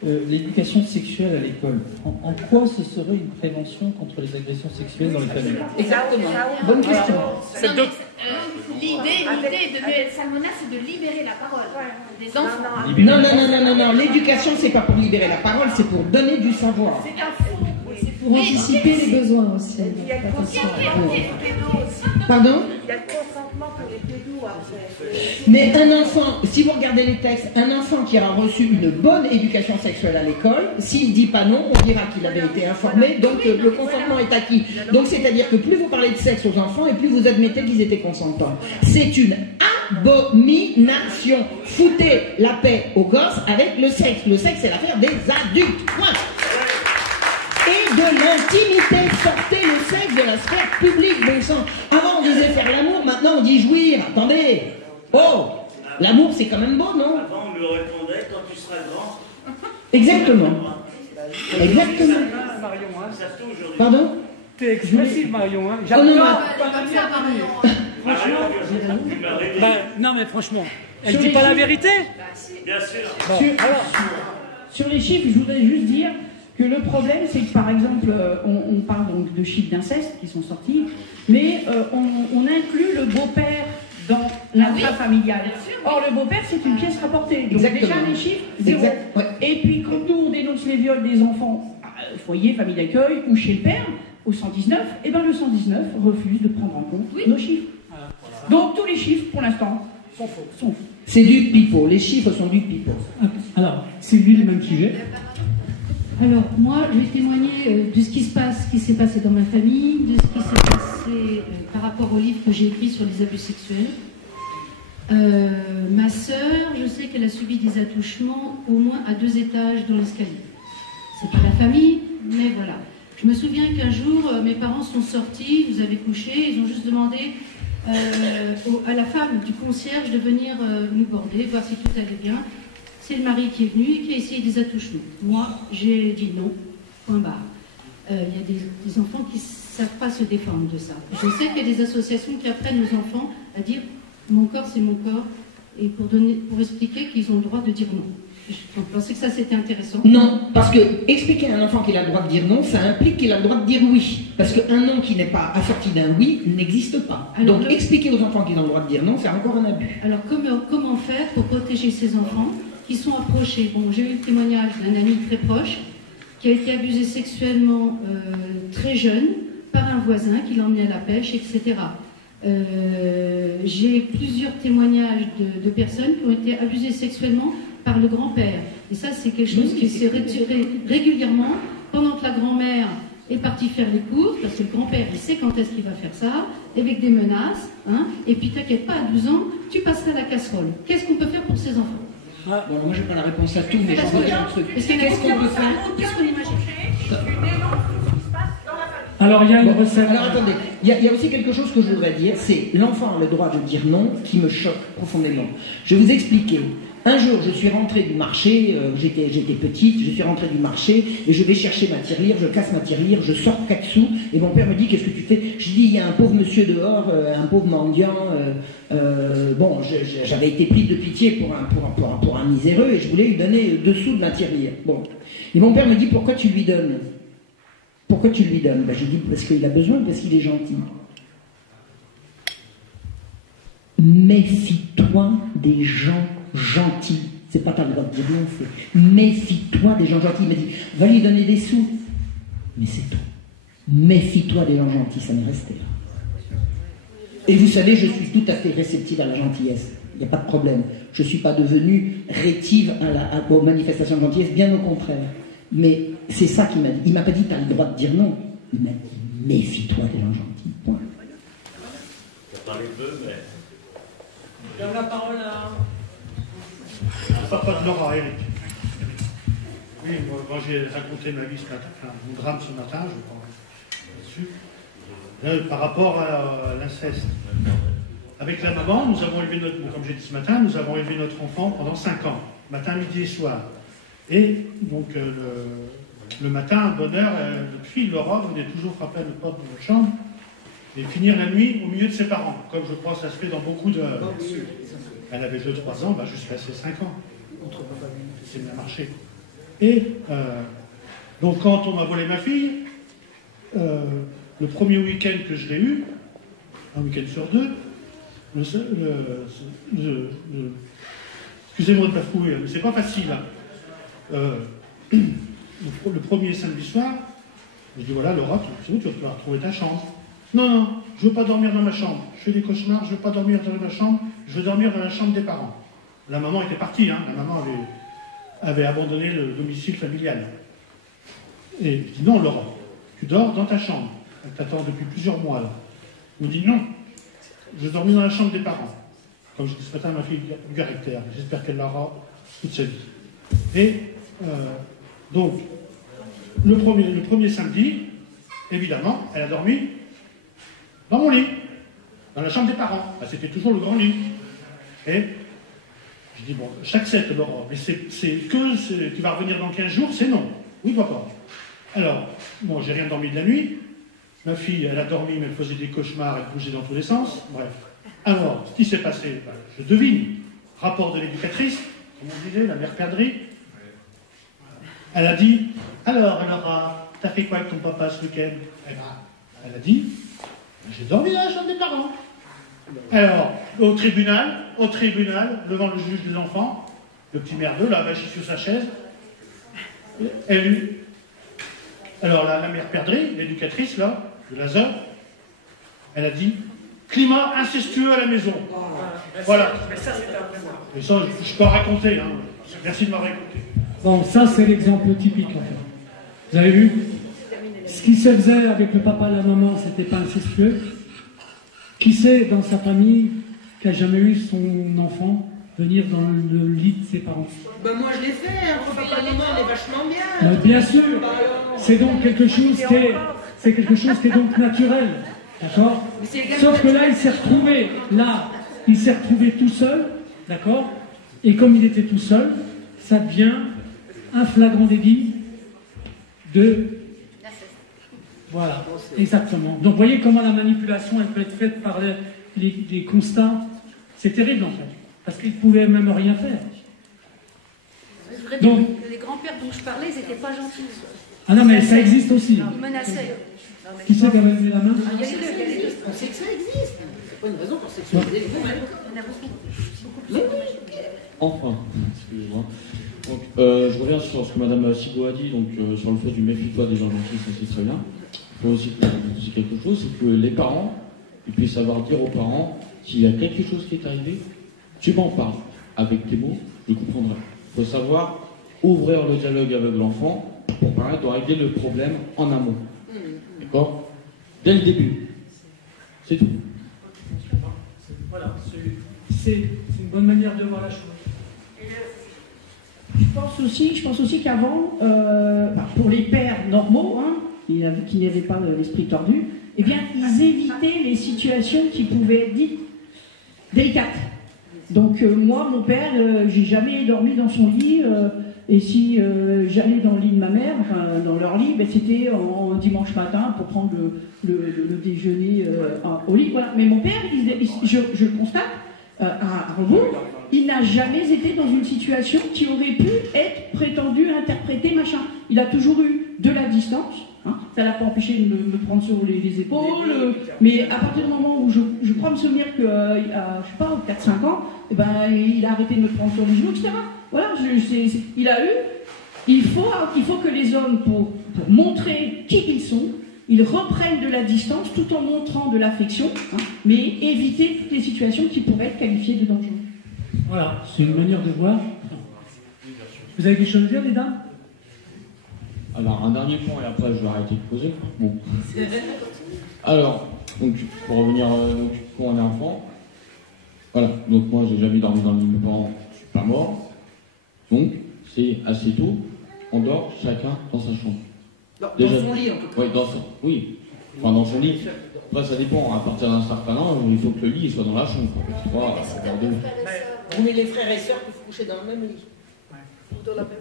l'éducation sexuelle à l'école, en quoi ce serait une prévention contre les agressions sexuelles dans les familles? Exactement. Bonne question. L'idée de Muriel Salmona, c'est de libérer la parole des enfants. Non. L'éducation, c'est pas pour libérer la parole, c'est pour donner du savoir. C'est un faux. Pour anticiper les besoins aussi. Il y a le consentement pour les pédos aussi. Pardon? Il y a le consentement pour les pédos Mais un enfant, si vous regardez les textes, un enfant qui aura reçu une bonne éducation sexuelle à l'école, s'il ne dit pas non, on dira qu'il avait été informé, donc le consentement est acquis. Donc c'est-à-dire que plus vous parlez de sexe aux enfants et plus vous admettez qu'ils étaient consentants. C'est une abomination. Foutez la paix aux gosses avec le sexe. Le sexe, c'est l'affaire des adultes. Point. Et de l'intimité, sortez le sexe de la sphère publique, bon sang. Avant on disait faire l'amour, maintenant on dit jouir. Attendez. Oh, l'amour c'est quand même beau, non? Avant on lui répondait quand tu seras grand. Exactement. Exactement. Pardon? T'es expressive, Marion. Hein. Oh non, non. Non, mais franchement, elle dit pas la vérité. Bien sûr. Sur les chiffres, je voudrais juste dire que le problème, c'est que par exemple, on parle donc de chiffres d'inceste qui sont sortis, mais on inclut le beau-père dans l'intrafamilial. Or, le beau-père, c'est une pièce rapportée. Donc Exactement. déjà, les chiffres, zéro. Et puis, quand nous, on dénonce les viols des enfants, foyer, famille d'accueil, ou chez le père, au 119, et bien le 119 refuse de prendre en compte nos chiffres. Donc, tous les chiffres, pour l'instant, sont faux. C'est du pipeau. Les chiffres sont du pipeau. Alors, Sylvie, le même sujet. Alors, moi, je vais témoigner de ce qui s'est passé dans ma famille, de ce qui s'est passé par rapport au livre que j'ai écrit sur les abus sexuels. Ma sœur, je sais qu'elle a subi des attouchements au moins à 2 étages dans l'escalier. C'est pas la famille, mais voilà. Je me souviens qu'un jour, mes parents sont sortis, ils avaient couché, ils ont juste demandé à la femme du concierge de venir nous border, voir si tout allait bien. C'est le mari qui est venu et qui a essayé des attouchements. Moi, j'ai dit non, point barre. Il y a des enfants qui ne savent pas se défendre de ça. Je sais qu'il y a des associations qui apprennent aux enfants à dire « mon corps, c'est mon corps » et pour expliquer qu'ils ont le droit de dire non. Je pensais que ça, c'était intéressant. Non, parce que expliquer à un enfant qu'il a le droit de dire non, ça implique qu'il a le droit de dire oui. Parce qu'un non qui n'est pas assorti d'un oui n'existe pas. Alors, donc expliquer aux enfants qu'ils ont le droit de dire non, c'est encore un abus. Alors comment faire pour protéger ces enfants qui sont approchés? Bon, j'ai eu le témoignage d'un ami très proche qui a été abusé sexuellement très jeune par un voisin qui l'a emmené à la pêche, etc. J'ai plusieurs témoignages de personnes qui ont été abusées sexuellement par le grand-père. Et ça, c'est quelque chose qui s'est retiré régulièrement pendant que la grand-mère est partie faire les courses, parce que le grand-père, il sait quand est-ce qu'il va faire ça, avec des menaces, hein, et puis t'inquiète pas, à 12 ans, tu passeras la casserole. Qu'est-ce qu'on peut faire pour ces enfants? Bon, moi, j'ai pas la réponse à tout, mais je vais dire un truc. Qu'est-ce qu'on peut faire? Qu'est-ce qu'on imagine? Alors, il y a une recette. Alors, attendez, il y a aussi quelque chose que je voudrais dire, c'est l'enfant a le droit de dire non, qui me choque profondément. Je vais vous expliquer. Un jour, je suis rentrée du marché, j'étais petite, je suis rentrée du marché, et je vais chercher ma tirelire, je casse ma tirelire, je sors 4 sous, et mon père me dit, qu'est-ce que tu fais? Je dis, il y a un pauvre monsieur dehors, un pauvre mendiant, bon, j'avais été prise de pitié pour un miséreux, et je voulais lui donner 2 sous de ma tirelire. Bon. Et mon père me dit, pourquoi tu lui donnes? Pourquoi tu lui donnes? Ben, je dis, parce qu'il a besoin, parce qu'il est gentil. Méfie-toi des gens gentils. C'est pas ta le droit de dire non, c'est méfie-toi des gens gentils. Il m'a dit, va lui donner des sous. Mais c'est tout. Méfie-toi des gens gentils, ça m'est resté là. Et vous savez, je suis tout à fait réceptive à la gentillesse. Il n'y a pas de problème. Je ne suis pas devenue rétive aux manifestations de gentillesse, bien au contraire. Mais c'est ça qu'il m'a dit. Il m'a pas dit, tu as le droit de dire non. Il m'a dit, méfie-toi des gens gentils. Point. Tu as parlé peu, mais... Je donne la parole à... Papa de Laura, Eric. Oui, moi j'ai raconté ma vie ce matin, enfin, mon drame ce matin, je parle là-dessus. Par rapport à l'inceste. Avec la maman, nous avons élevé comme j'ai dit ce matin, nous avons élevé notre enfant pendant 5 ans, matin, midi et soir. Et donc le matin, bonne heure, notre fille Laura venait toujours frapper à notre porte de notre chambre et finir la nuit au milieu de ses parents, comme je pense que ça se fait dans beaucoup de... Elle avait 2-3 ans, jusqu'à ses 5 ans. C'est bien marché. Et donc quand on m'a volé ma fille, le premier week-end que je l'ai eu, un week-end sur 2, excusez-moi de bafouiller, mais c'est pas facile. Hein. Le premier samedi soir, je dis voilà Laura, tu vas retrouver ta chambre. Non, non, je ne veux pas dormir dans ma chambre. Je fais des cauchemars, je ne veux pas dormir dans ma chambre, je veux dormir dans la chambre des parents. La maman était partie, hein. La maman avait abandonné le domicile familial. Et je dis non, Laurent, tu dors dans ta chambre. Elle t'attend depuis plusieurs mois là. Elle me dit non, je veux dormir dans la chambre des parents. Comme je dis ce matin à ma fille du caractère, j'espère qu'elle l'aura toute sa vie. Et donc, le premier samedi, évidemment, elle a dormi dans mon lit, dans la chambre des parents. Ben, c'était toujours le grand lit. Et je dis, bon, j'accepte, Laurent, mais tu vas revenir dans 15 jours, c'est non. Oui, papa. Alors, bon, j'ai rien dormi de la nuit. Ma fille, elle a dormi, mais elle faisait des cauchemars, elle bougeait dans tous les sens. Bref. Alors, ce qui s'est passé, ben, je devine. Rapport de l'éducatrice, comme on disait, la mère perdrix. Elle a dit, alors, Laura, t'as fait quoi avec ton papa ce week-end? Eh ben, elle a dit, j'ai dormi dans la chambre des parents. Alors, au tribunal, devant le juge des enfants, le petit merdeux, là, avachi sur sa chaise, alors la mère perdrix, l'éducatrice, là, de la ZEU, elle a dit, climat incestueux à la maison. Voilà. Mais ça, c'est un... Et ça, je peux raconter, hein. Merci de m'avoir écouté. Bon, ça, c'est l'exemple typique, en fait. Vous avez vu? Ce qui se faisait avec le papa et la maman, c'était pas incestueux. Qui sait, dans sa famille, qui n'a jamais eu son enfant venir dans le lit de ses parents? Ben moi, je l'ai fait, hein. Papa et maman, on est vachement bien. Ben, bien sûr. C'est donc quelque chose qui est donc naturel. D'accord? Sauf que là, il s'est retrouvé tout seul, d'accord? Et comme il était tout seul, ça devient un flagrant délit de... Voilà, exactement. Donc, vous voyez comment la manipulation, elle peut être faite par les constats. C'est terrible, en fait, parce qu'ils ne pouvaient même rien faire. Je voudrais dire que les grands-pères dont je parlais, ils n'étaient pas gentils. Ah non, mais ça existe aussi. Ils menaçaient. Qui c'est qui avait levé la main? Il y a les deux. On sait que ça existe. C'est pas une raison pour sexualiser les femmes. Il y en a beaucoup. Enfin, excusez-moi. Donc, je reviens sur ce que Mme Sigo a dit, donc sur le fait du méfie-toi des gens gentils, ça c'est très bien. Il faut aussi quelque chose, c'est que les parents, ils puissent savoir dire aux parents, s'il y a quelque chose qui est arrivé, tu m'en parles. Avec tes mots, je comprendrai. Il faut savoir ouvrir le dialogue avec l'enfant pour permettre de régler le problème en amont. D'accord? Dès le début. C'est tout. Voilà, c'est une bonne manière de voir la chose. Je pense aussi qu'avant, pour les pères normaux, hein, qui n'avaient pas l'esprit tordu, eh bien, ils évitaient les situations qui pouvaient être dites délicates. Donc moi, mon père, j'ai jamais dormi dans son lit, et si j'allais dans le lit de ma mère, enfin dans leur lit, ben, c'était en dimanche matin pour prendre le déjeuner au lit. Voilà. Mais mon père, je constate, à Rebourg, il n'a jamais été dans une situation qui aurait pu être prétendue, interprétée, machin. Il a toujours eu de la distance. Hein. Ça ne l'a pas empêché de me prendre sur les épaules. Mais à partir du moment où je crois me souvenir qu'à, je sais pas, 4-5 ans, eh ben, il a arrêté de me prendre sur les genoux, etc. Voilà, il a eu... Il faut que les hommes, pour montrer qui ils sont, ils reprennent de la distance tout en montrant de l'affection, hein, mais éviter toutes les situations qui pourraient être qualifiées de dangereuses. Voilà, c'est une manière de voir. Vous avez quelque chose à dire, les dames? Alors, un dernier point, et après je vais arrêter de poser. Bon. Alors, donc, pour revenir quand on est enfant, voilà, donc moi j'ai jamais dormi dans le lit de mes parents, je suis pas mort. Donc, c'est assez tôt, on dort chacun dans sa chambre. Dans son lit, en tout cas. Oui, enfin dans son lit. Après, ça dépend, à partir d'un certain âge, il faut que le lit soit dans la chambre. Mais les frères et sœurs peuvent coucher dans le même lit.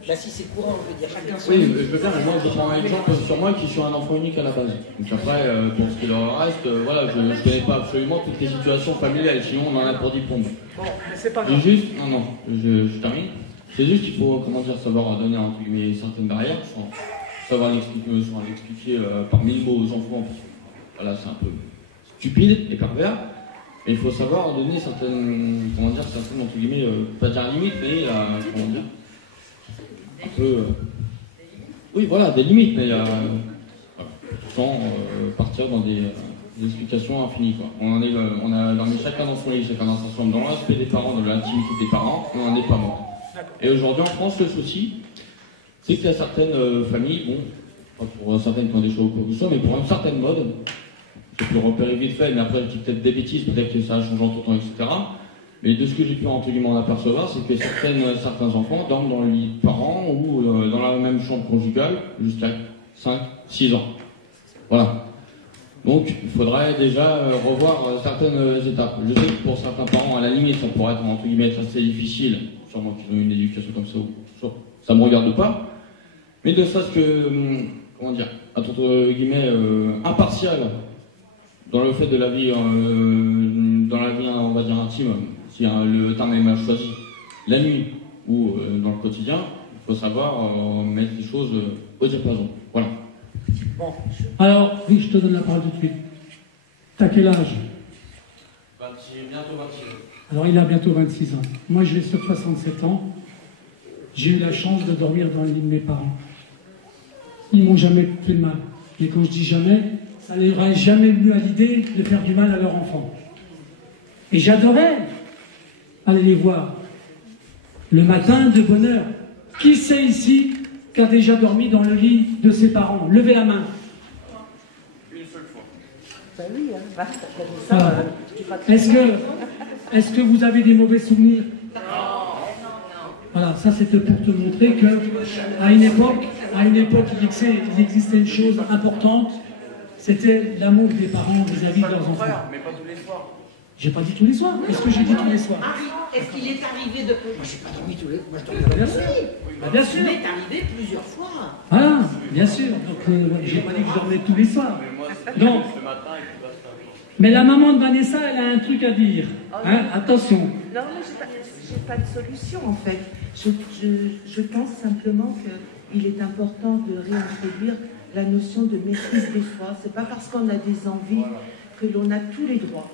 Bah si c'est courant, je veux dire, chacun son lit. lit. Oui, je veux bien, mais moi je prends un exemple sur moi qui suis un enfant unique à la base. Donc après, pour ce qui leur reste, voilà, je ne connais pas absolument toutes les situations familiales, sinon on en a pour 10 pompes. Bon, mais c'est pas grave. Juste, non, je termine. C'est juste qu'il faut, comment dire, savoir donner entre guillemets certaines barrières, sans savoir l'expliquer par mille mots aux enfants. Voilà, c'est un peu stupide et pervers. Et il faut savoir donner certaines, comment dire, certaines, entre guillemets, pas dire limites, mais comment dire, un peu, oui, voilà, des limites, mais sans partir dans des des explications infinies, quoi. On a dormi chacun dans son lit, chacun dans sa chambre, dans le respect des parents, dans l'intimité des parents, on n'en est pas mort. Et aujourd'hui, en France, le souci, c'est qu'il y a certaines familles, bon, pas pour certaines qui ont des choix ou quoi que ce soit, mais pour une certaine mode, je peux le repérer vite fait, mais après je dis peut-être des bêtises, peut-être que ça a changé entre temps, etc. Mais de ce que j'ai pu entre guillemets en apercevoir, c'est que certains enfants dorment dans le lit de parents ou dans la même chambre conjugale jusqu'à 5-6 ans. Voilà. Donc il faudrait déjà revoir certaines étapes. Je sais que pour certains parents, à la limite, ça pourrait être entre guillemets assez difficile, sûrement qu'ils ont une éducation comme ça, ça ne me regarde pas. Mais de ça, ce que, comment dire, entre guillemets, impartial dans le fait de la vie, on va dire intime, si le terme est mal choisi, la nuit ou dans le quotidien, il faut savoir mettre les choses au diapason. Voilà. Bon. Alors, oui, je te donne la parole tout de suite. T'as quel âge? Bientôt 26 ans. Alors, il a bientôt 26 ans. Moi, je vais sur 67 ans. J'ai eu la chance de dormir dans le lit de mes parents. Ils m'ont jamais fait de mal. Mais quand je dis jamais, ça ne leur aurait jamais venu à l'idée de faire du mal à leur enfant. Et j'adorais aller les voir. Le matin, de bonne heure. Qui c'est ici qui a déjà dormi dans le lit de ses parents? Levez la main. Une seule fois. Ben oui, hein. Voilà. Est-ce que vous avez des mauvais souvenirs? Non. Voilà, ça c'était pour te montrer que à une époque, il existait une chose importante, c'était l'amour des parents vis-à-vis de leurs enfants. Mais pas tous les soirs. J'ai pas dit tous les soirs. Est-ce que j'ai dit tous les soirs? Est-ce qu'il est arrivé de... Moi, j'ai pas dormi tous les... Moi, je dormais bien sûr. Bien sûr. Il est arrivé plusieurs fois. Voilà, bien sûr. Donc, j'ai pas dit que je dormais tous les soirs. Donc, mais la maman de Vanessa, elle a un truc à dire. Hein? Attention. Non, mais j'ai pas de solution, en fait. Je pense simplement qu'il est important de réintroduire la notion de maîtrise de soi. C'est pas parce qu'on a des envies que l'on a tous les droits.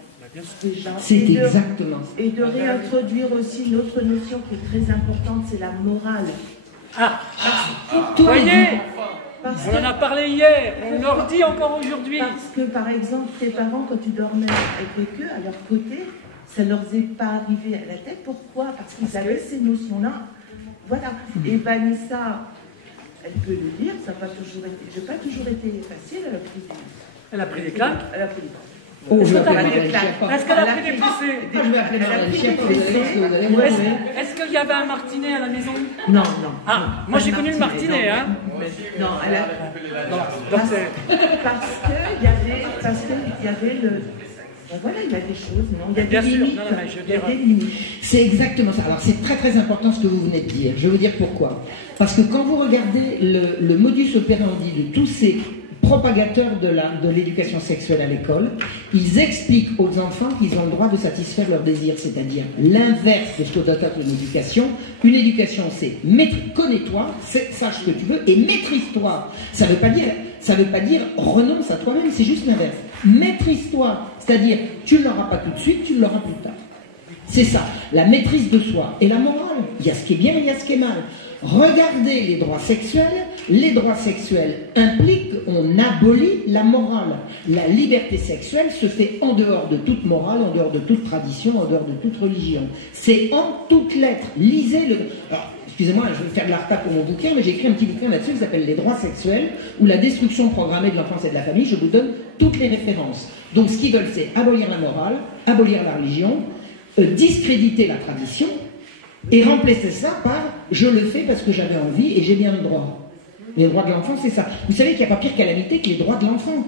Déjà. C'est exactement ça. Et de réintroduire aussi une autre notion qui est très importante, c'est la morale. Ah, vous voyez, on en a parlé hier, on leur dit encore aujourd'hui. Parce que, par exemple, tes parents, quand tu dormais avec eux, à leur côté, ça ne leur est pas arrivé à la tête. Pourquoi? Parce qu'ils avaient ces notions-là. Voilà. Et Vanessa, elle peut le dire, ça n'a pas toujours été facile. Elle a pris des claques. Elle a pris des claques. Est-ce qu'elle a pris des poussées? Est-ce qu'il y avait un martinet à la maison? Non. Ah, moi j'ai connu le martinet, hein. Non, elle a... Parce qu'il y avait le... Voilà, il y a des choses, non? Il y a des limites. Il y a des limites. C'est exactement ça. Alors c'est très très important ce que vous venez de dire. Je vais vous dire pourquoi. Parce que quand vous regardez le modus operandi de tous ces propagateurs de l'éducation sexuelle à l'école, ils expliquent aux enfants qu'ils ont le droit de satisfaire leurs désirs, c'est-à-dire l'inverse de ce que doit être une éducation. Une éducation, c'est connais-toi, sache ce que tu veux et maîtrise-toi. Ça veut pas dire renonce à toi-même, c'est juste l'inverse. Maîtrise-toi, c'est-à-dire tu ne l'auras pas tout de suite, tu l'auras plus tard. C'est ça, la maîtrise de soi. Et la morale, il y a ce qui est bien et il y a ce qui est mal. Regardez les droits sexuels. Les droits sexuels impliquent qu'on abolit la morale. La liberté sexuelle se fait en dehors de toute morale, en dehors de toute tradition, en dehors de toute religion. C'est en toutes lettres. Lisez le... Alors, excusez-moi, je vais faire de la reta pour mon bouquin, mais j'ai écrit un petit bouquin là-dessus qui s'appelle Les droits sexuels, ou la destruction programmée de l'enfance et de la famille. Je vous donne toutes les références. Donc ce qu'ils veulent, c'est abolir la morale, abolir la religion, discréditer la tradition, et remplacer ça par « je le fais parce que j'avais envie et j'ai bien le droit ». Les droits de l'enfant, c'est ça. Vous savez qu'il n'y a pas pire calamité que les droits de l'enfant.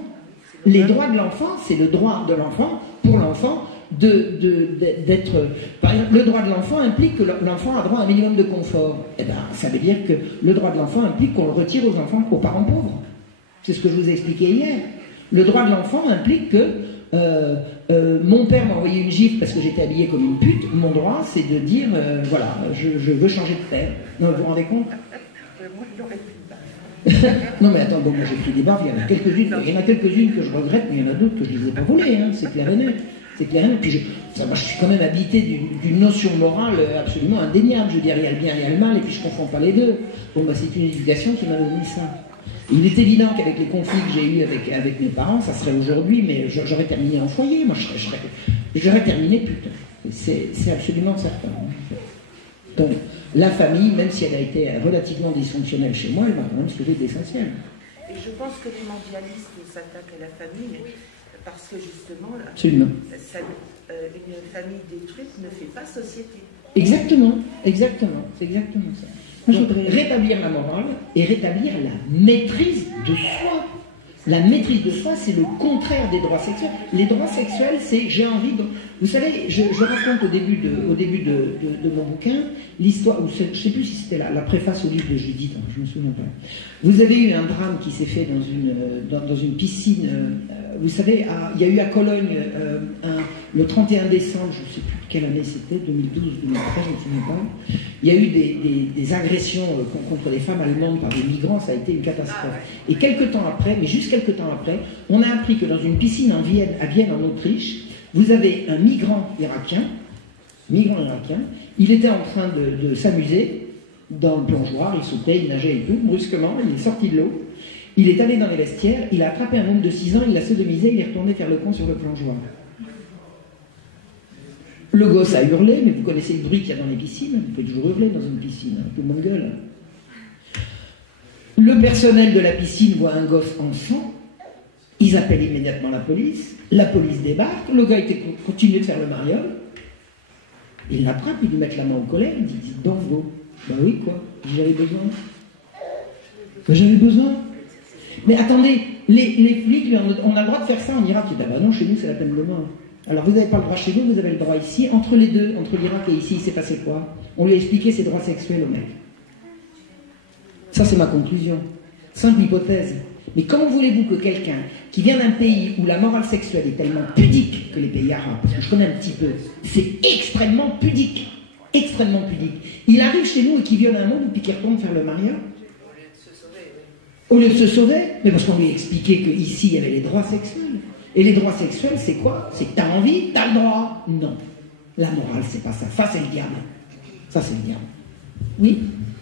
Les droits de l'enfant, c'est le droit de l'enfant, pour l'enfant, d'être... Par exemple, le droit de l'enfant implique que l'enfant a droit à un minimum de confort. Eh bien, ça veut dire que le droit de l'enfant implique qu'on le retire aux enfants, aux parents pauvres. C'est ce que je vous ai expliqué hier. Le droit de l'enfant implique que mon père m'a envoyé une gifle parce que j'étais habillée comme une pute. Mon droit, c'est de dire, voilà, je veux changer de père. Non, vous vous rendez compte? Non mais attends, bon, moi j'ai pris des baffes, il y en a quelques-unes que je regrette, mais il y en a d'autres que je ne les ai pas volées, hein, c'est clair et net. C'est clair et net. Puis moi, je suis quand même habité d'une notion morale absolument indéniable. Je veux dire, il y a le bien et il y a le mal, et puis je ne confonds pas les deux. Bon, bah c'est une éducation qui m'a donné ça. Il est évident qu'avec les conflits que j'ai eus avec mes parents, ça serait aujourd'hui, mais j'aurais terminé en foyer, moi j'aurais terminé putain. C'est absolument certain. Donc, la famille, même si elle a été relativement dysfonctionnelle chez moi, elle va quand même se trouver d'essentiel. Et je pense que les mondialistes s'attaquent à la famille parce que justement, une famille détruite ne fait pas société. Exactement, c'est exactement ça. Donc, rétablir la morale et rétablir la maîtrise de soi. La maîtrise de soi, c'est le contraire des droits sexuels. Les droits sexuels, c'est j'ai envie de... Vous savez, je raconte au début de mon bouquin l'histoire, je ne sais plus si c'était la préface au livre de Judith, je ne me souviens pas. Vous avez eu un drame qui s'est fait dans une piscine. Vous savez, il y a eu à Cologne, le 31 décembre, je ne sais plus quelle année c'était, 2012, 2013, je ne me souviens pas. Il y a eu des agressions contre les femmes allemandes par des migrants, ça a été une catastrophe. Et quelques temps après, mais juste quelques temps après, on a appris que dans une piscine à Vienne, en Autriche, vous avez un migrant irakien, il était en train de s'amuser dans le plongeoir, il sautait, il nageait et tout, brusquement, il est sorti de l'eau, il est allé dans les vestiaires, il a attrapé un homme de 6 ans, il l'a sodomisé, il est retourné faire le con sur le plongeoir. Le gosse a hurlé, mais vous connaissez le bruit qu'il y a dans les piscines, vous pouvez toujours hurler dans une piscine, tout le monde gueule. Le personnel de la piscine voit un gosse en sang, ils appellent immédiatement la police débarque, le gars continue de faire le mariole, il l'attrape, il lui met la main au collet, il dit « donc go ». Ben oui, quoi, j'avais besoin. Ben j'avais besoin. Mais attendez, les flics, on a le droit de faire ça en Irak. Ah ben non, chez nous, c'est la peine de mort. Alors vous n'avez pas le droit chez vous, vous avez le droit ici. Entre les deux, entre l'Irak et ici, il s'est passé quoi? On lui a expliqué ses droits sexuels au mec. Ça, c'est ma conclusion. Simple hypothèse. Mais comment voulez-vous que quelqu'un qui vient d'un pays où la morale sexuelle est tellement pudique que les pays arabes, parce que je connais un petit peu, c'est extrêmement pudique. Extrêmement pudique. Il arrive chez nous et qu'il viole un homme et puis qu'il retourne faire le mariage. Au lieu de se sauver, mais parce qu'on lui a expliqué qu'ici il y avait les droits sexuels. Et les droits sexuels, c'est quoi? C'est que t'as envie, t'as le droit. Non. La morale, c'est pas ça. Ça, c'est le diable. Ça, c'est le diable. Oui?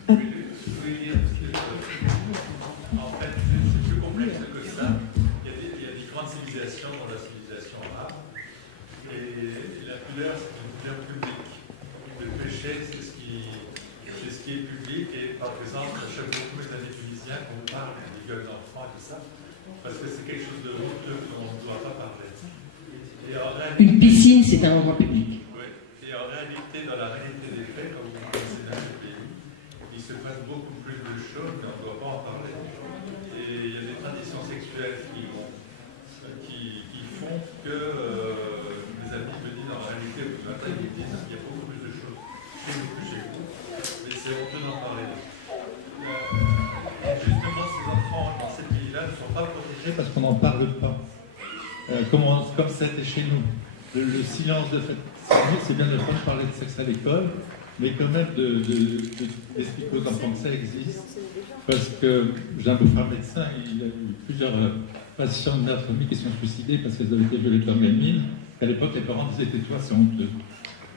En fait, c'est plus complexe que ça. Il y a différentes civilisations dans la civilisation arabe. Et la couleur, c'est une couleur publique. Le péché, c'est ce qui est public. Et par exemple, à chaque fois, les années tunisiens, on parle des gueules d'enfants et tout ça, parce que c'est quelque chose de honteux qu'on ne doit pas parler. Une piscine, c'est un endroit public. Oui. Et en réalité, dans la réalité des faits, comme vous connaissez dans les pays, il se passe beaucoup plus de choses, mais on ne doit pas en parler. Et il y a des traditions sexuelles qui font que mes amis me disent en réalité, ils disent qu'il y a beaucoup plus de choses chez nous que chez vous, mais c'est honteux d'en parler. Justement, ces enfants dans ces pays-là ne sont pas protégés parce qu'on n'en parle pas. Comme c'était chez nous. Le silence de fait, c'est bien de ne pas parler de sexe à l'école, mais quand même d'expliquer aux enfants que ça existe. Parce que j'ai un beau-frère médecin, il y a eu plusieurs patients de notre famille qui sont suicidés parce qu'elles avaient été violées par gamine. À l'époque, les parents disaient tais-toi, c'est honteux.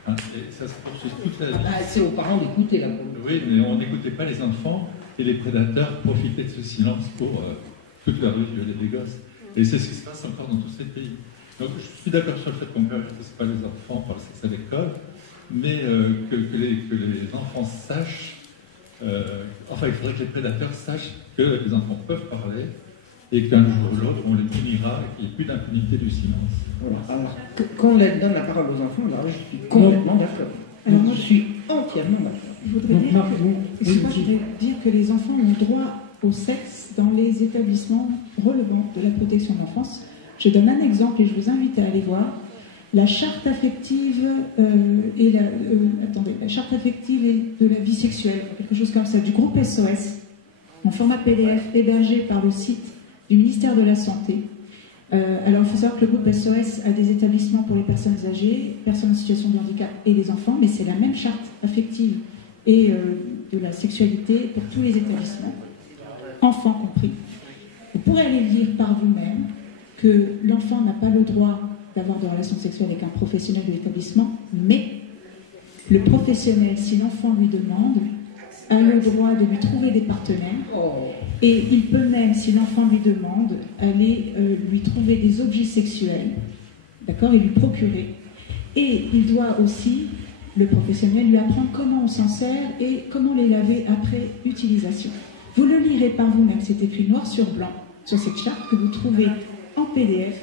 Hein, et ça se poursuit toute la vie. C'est aux parents d'écouter là. Oui, mais on n'écoutait pas les enfants et les prédateurs profitaient de ce silence pour toute leur vie violer des gosses. Et c'est ce qui se passe encore dans tous ces pays. Donc je suis d'accord sur le fait qu'on ne protège pas les enfants par le sexe à l'école, mais que les enfants sachent, enfin il faudrait que les prédateurs sachent que les enfants peuvent parler et qu'un jour ou l'autre on les punira et qu'il n'y ait plus d'impunité du silence. Voilà. Alors, quand on donne la parole aux enfants, alors je suis complètement d'accord. Alors moi je suis entièrement d'accord. Je voudrais dire que les enfants ont droit au sexe dans les établissements relevant de la protection de l'enfance. Je donne un exemple et je vous invite à aller voir. La charte affective la charte affective et de la vie sexuelle, quelque chose comme ça, du groupe SOS, en format PDF, hébergé par le site du ministère de la Santé. Alors, il faut savoir que le groupe SOS a des établissements pour les personnes âgées, personnes en situation de handicap et les enfants, mais c'est la même charte affective et de la sexualité pour tous les établissements, enfants compris. Vous pourrez aller lire par vous-même que l'enfant n'a pas le droit d'avoir des relations sexuelles avec un professionnel de l'établissement, mais le professionnel, si l'enfant lui demande, a le droit de lui trouver des partenaires. Et il peut même, si l'enfant lui demande, aller lui trouver des objets sexuels, d'accord, et lui procurer. Et il doit aussi, le professionnel, lui apprendre comment on s'en sert et comment les laver après utilisation. Vous le lirez par vous-même, c'est écrit noir sur blanc sur cette charte que vous trouvez en PDF.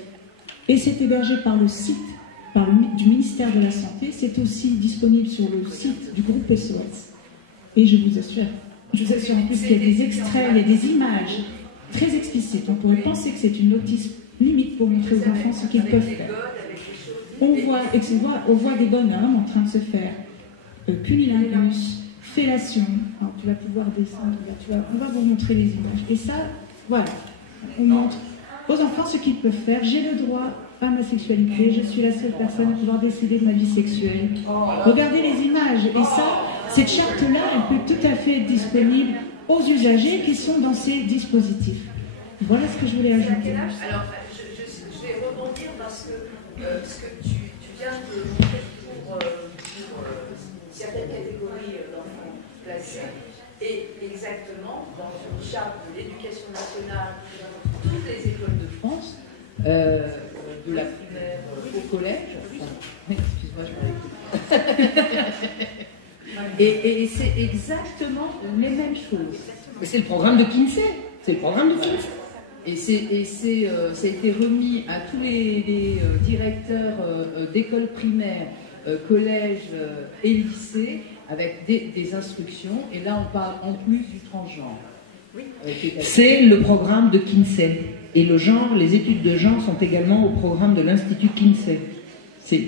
Et c'est hébergé par le site du ministère de la Santé. C'est aussi disponible sur le site du groupe SOS. Et je vous assure en plus qu'il y a des extraits, il y a des images très explicites. On pourrait penser que c'est une notice limite pour montrer aux enfants ce qu'ils peuvent faire. On voit des bonhommes en train de se faire cunilingus, fellation. Alors, tu vas pouvoir descendre, on va vous montrer les images. Et ça, voilà, on montre aux enfants ce qu'ils peuvent faire. J'ai le droit à ma sexualité, je suis la seule personne à pouvoir décider de ma vie sexuelle. Regardez les images. Et ça, cette charte-là, elle peut tout à fait être disponible aux usagers qui sont dans ces dispositifs. Voilà ce que je voulais ajouter. Alors, je vais rebondir parce que ce que tu viens de montrer pour certaines catégories d'enfants placés est exactement dans une charte de l'éducation nationale pour toutes les écoles de France, de la primaire au collège. Excuse-moi, je et c'est exactement les mêmes choses. Mais c'est le programme de Kinsey. C'est le programme de Kinsey. Et ça a été remis à tous les directeurs d'écoles primaires, collèges et lycées avec des instructions. Et là, on parle en plus du transgenre. C'est le programme de Kinsey. Et le genre, les études de genre sont également au programme de l'Institut Kinsey.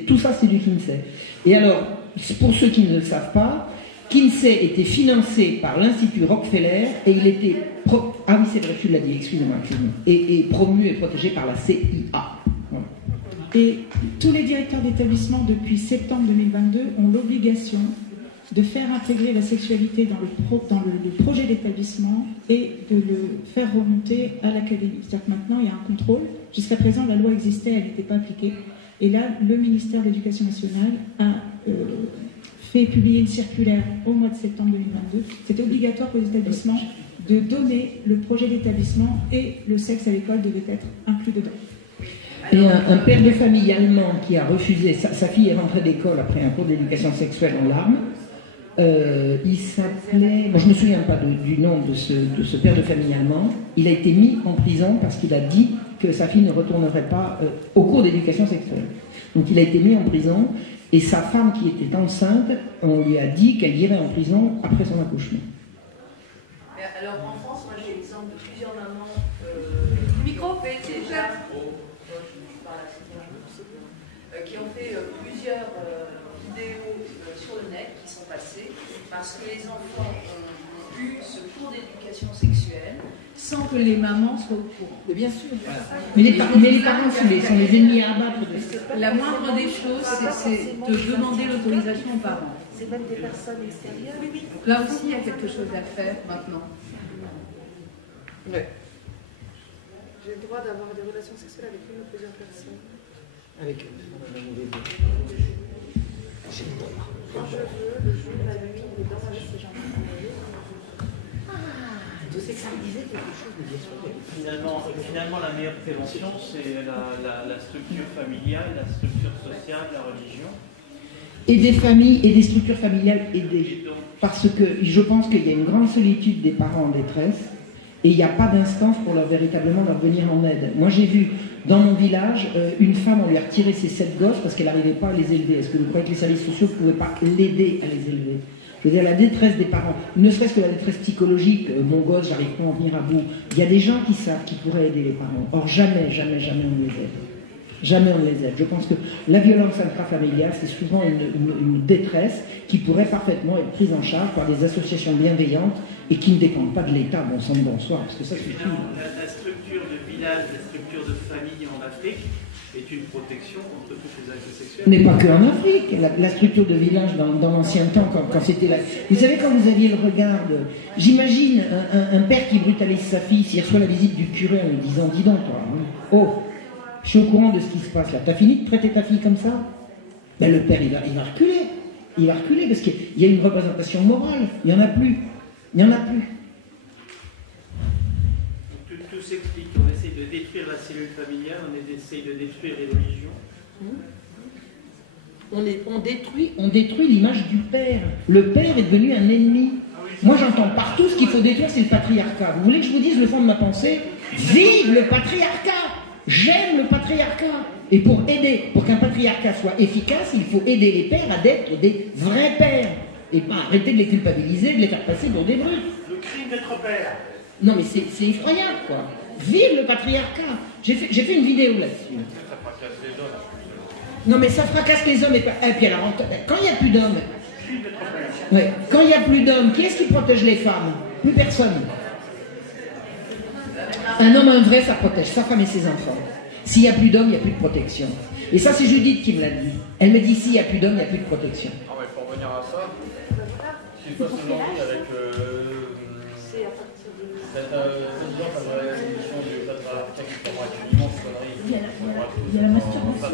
Tout ça, c'est du Kinsey. Et alors, pour ceux qui ne le savent pas, Kinsey était financé par l'Institut Rockefeller et il était... Ah oui, c'est vrai, tu l'as dit, excusez-moi. Et promu et protégé par la CIA. Voilà. Et tous les directeurs d'établissement, depuis septembre 2022, ont l'obligation de faire intégrer la sexualité dans le projet d'établissement et de le faire remonter à l'académie. C'est-à-dire que maintenant, il y a un contrôle. Jusqu'à présent, la loi existait, elle n'était pas appliquée. Et là, le ministère de l'Éducation nationale a fait publier une circulaire au mois de septembre 2022. C'était obligatoire pour les établissements de donner le projet d'établissement et le sexe à l'école devait être inclus dedans. Et un père de famille allemand qui a refusé, sa fille est rentrée d'école après un cours d'éducation sexuelle en larmes. Il s'appelait, je ne me souviens pas du nom de ce père de famille allemand. Il a été mis en prison parce qu'il a dit que sa fille ne retournerait pas au cours d'éducation sexuelle. Donc il a été mis en prison et sa femme qui était enceinte, on lui a dit qu'elle irait en prison après son accouchement. Alors en France, moi j'ai l'exemple de plusieurs mamans qui ont fait plusieurs vidéos sur le net qui sont passées parce que les enfants ont eu ce cours d'éducation sexuelle sans que les mamans soient au courant. Mais bien sûr. Mais les parents sont les ennemis à abattre. La moindre des choses, c'est de demander l'autorisation aux parents. C'est même des personnes extérieures. Oui. Donc là aussi, il y a quelque chose à faire maintenant. Ouais. J'ai le droit d'avoir des relations sexuelles avec une ou plusieurs personnes. Avec eux. Quand je veux, le jour, la nuit, le dans avec ces gens. Je sais que ça me disait quelque chose de bien sûr. Finalement, la meilleure prévention, c'est la structure familiale, la structure sociale, la religion. Et des familles et des structures familiales aidées. Parce que je pense qu'il y a une grande solitude des parents en détresse et il n'y a pas d'instance pour véritablement leur venir en aide. Moi j'ai vu dans mon village une femme, on lui a retiré ses 7 gosses parce qu'elle n'arrivait pas à les élever. Est-ce que vous croyez que les services sociaux ne pouvaient pas l'aider à les élever? Je veux dire, la détresse des parents, ne serait-ce que la détresse psychologique, mon gosse, j'arrive pas à en venir à bout. Il y a des gens qui savent, qui pourraient aider les parents. Or jamais on les aide. Jamais on les aide. Je pense que la violence intrafamiliale, c'est souvent une détresse qui pourrait parfaitement être prise en charge par des associations bienveillantes et qui ne dépendent pas de l'État, bon sang de bonsoir, parce que ça suffit. La structure de village, la structure de famille en Afrique est une protection contre toutes les actes sexuels. Mais pas qu'en Afrique. La structure de village dans l'ancien temps, quand c'était là. Vous savez, quand vous aviez le regard de... J'imagine un père qui brutalise sa fille, s'il reçoit la visite du curé en lui disant « Dis donc, toi, oh, je suis au courant de ce qui se passe là. T'as fini de traiter ta fille comme ça ?» Ben, le père, il va reculer. Il va reculer parce qu'il y a une représentation morale. Il n'y en a plus. Il n'y en a plus. Tout s'explique. On essaye de détruire la cellule familiale, on essaye de détruire les religions. On détruit l'image du père. Le père est devenu un ennemi. Moi, j'entends partout ce qu'il faut détruire, c'est le patriarcat. Vous voulez que je vous dise le fond de ma pensée? Vive le patriarcat! J'aime le patriarcat. Et pour qu'un patriarcat soit efficace, il faut aider les pères à être des vrais pères. Et pas arrêter de les culpabiliser, de les faire passer pour des brutes. Le crime d'être père. Non, mais c'est effroyable, quoi. Vive le patriarcat. J'ai fait une vidéo là-dessus. Non, mais ça fracasse les hommes. Et puis alors, quand il n'y a plus d'hommes, ouais, quand il n'y a plus d'hommes, qui est-ce qui protège les femmes? Plus personne. Un homme, un vrai, ça protège sa femme et ses enfants. S'il n'y a plus d'hommes, il n'y a plus de protection. Et ça, c'est Judith qui me l'a dit. Elle me dit, s'il n'y a plus d'hommes, il n'y a plus de protection. Ah ouais, pour revenir à ça, ce qui se passe aujourd'hui avec cette révolution du patriarcat qui commence à être une immense connerie. Il y a la masturbation.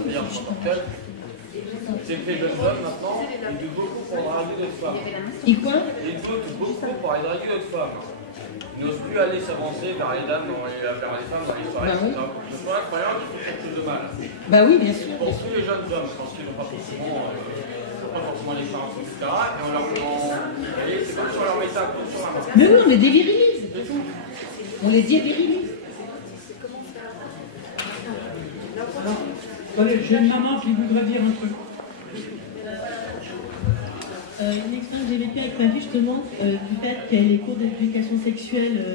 C'est que les jeunes hommes maintenant, ils doutent beaucoup pour draguer d'autres femmes. Ils quoi? Ils doutent beaucoup pour aller draguer d'autres femmes. Ils n'osent plus aller s'avancer vers les dames, vers les femmes dans les soirées, etc. Je trouve incroyable qu'ils font quelque chose de mal. Bah oui, bien sûr. Pour tous les jeunes hommes, je pense qu'ils n'ont pas forcément l'expérience, etc. Et on leur c'est comme si on leur mettait un coup sur la main. Mais oui, on les dévirilise. On les dévirilise. Allez, j'ai une maman qui voudrait dire un truc. Une expérience que j'ai vécue avec ma fille, justement, du fait qu'elle ait cours d'éducation sexuelle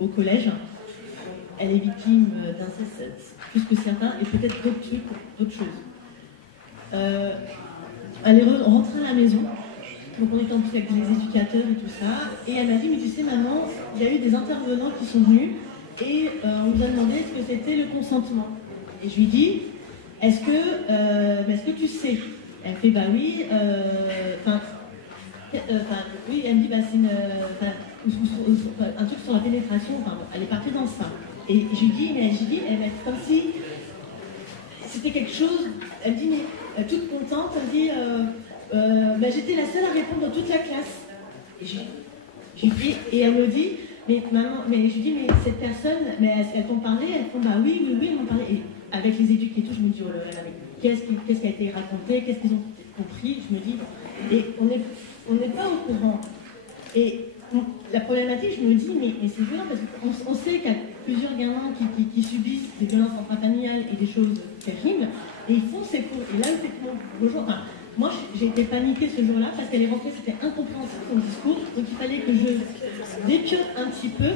au collège. Elle est victime d'inceste, plus que certains, et peut-être d'autres choses. Elle est rentrée à la maison, donc on était en plus avec des éducateurs et tout ça, et elle m'a dit, mais tu sais maman, il y a eu des intervenants qui sont venus, et on nous a demandé ce que c'était le consentement. Et je lui dis, est-ce que tu sais? Elle me fait, bah oui, oui, elle me dit, bah c'est un truc sur la pénétration, enfin, elle est partie dans ça. Et je lui dis, elle va être comme si c'était quelque chose, elle me dit, mais toute contente, elle me dit, bah, j'étais la seule à répondre dans toute la classe. Et elle me dit, mais maman, mais je lui dis, mais cette personne, mais elles t'ont parlé, elles font, bah oui, elles m'ont parlé. Et avec les éduques et tout, je me dis, oh là là, mais qu'est-ce qui a été raconté, qu'est-ce qu'ils ont compris, je me dis, et on n'est pas au courant. Et la problématique, je me dis, mais c'est violent, parce qu'on sait qu'il y a plusieurs gamins qui subissent des violences intrafamiliales et des choses terribles, et ils font ces cours. Et là, le jour, enfin, moi, j'ai été paniquée ce jour-là, parce qu'elle est rentrée, c'était incompréhensible son discours, donc il fallait que je dépiote un petit peu,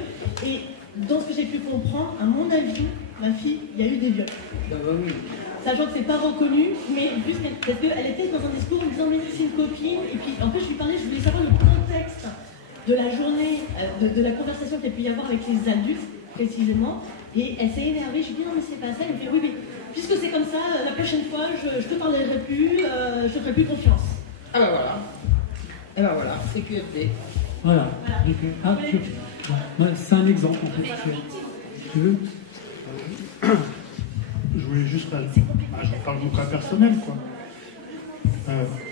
et dans ce que j'ai pu comprendre, à mon avis, ma fille, il y a eu des viols. Sachant que c'est pas reconnu, mais parce qu'elle était dans un discours en disant mais c'est une copine, et puis en fait je lui parlais, je voulais savoir le contexte de la journée, de la conversation qu'il y a pu y avoir avec les adultes précisément, et elle s'est énervée, je lui ai dit non mais c'est pas ça, elle me fait oui mais puisque c'est comme ça, la prochaine fois je te parlerai plus, je te ferai plus confiance. Ah bah voilà. Et bah voilà, c'est QFD. Voilà. C'est un exemple en fait. Tu veux? Je voulais juste... je parle de mon cas personnel, quoi.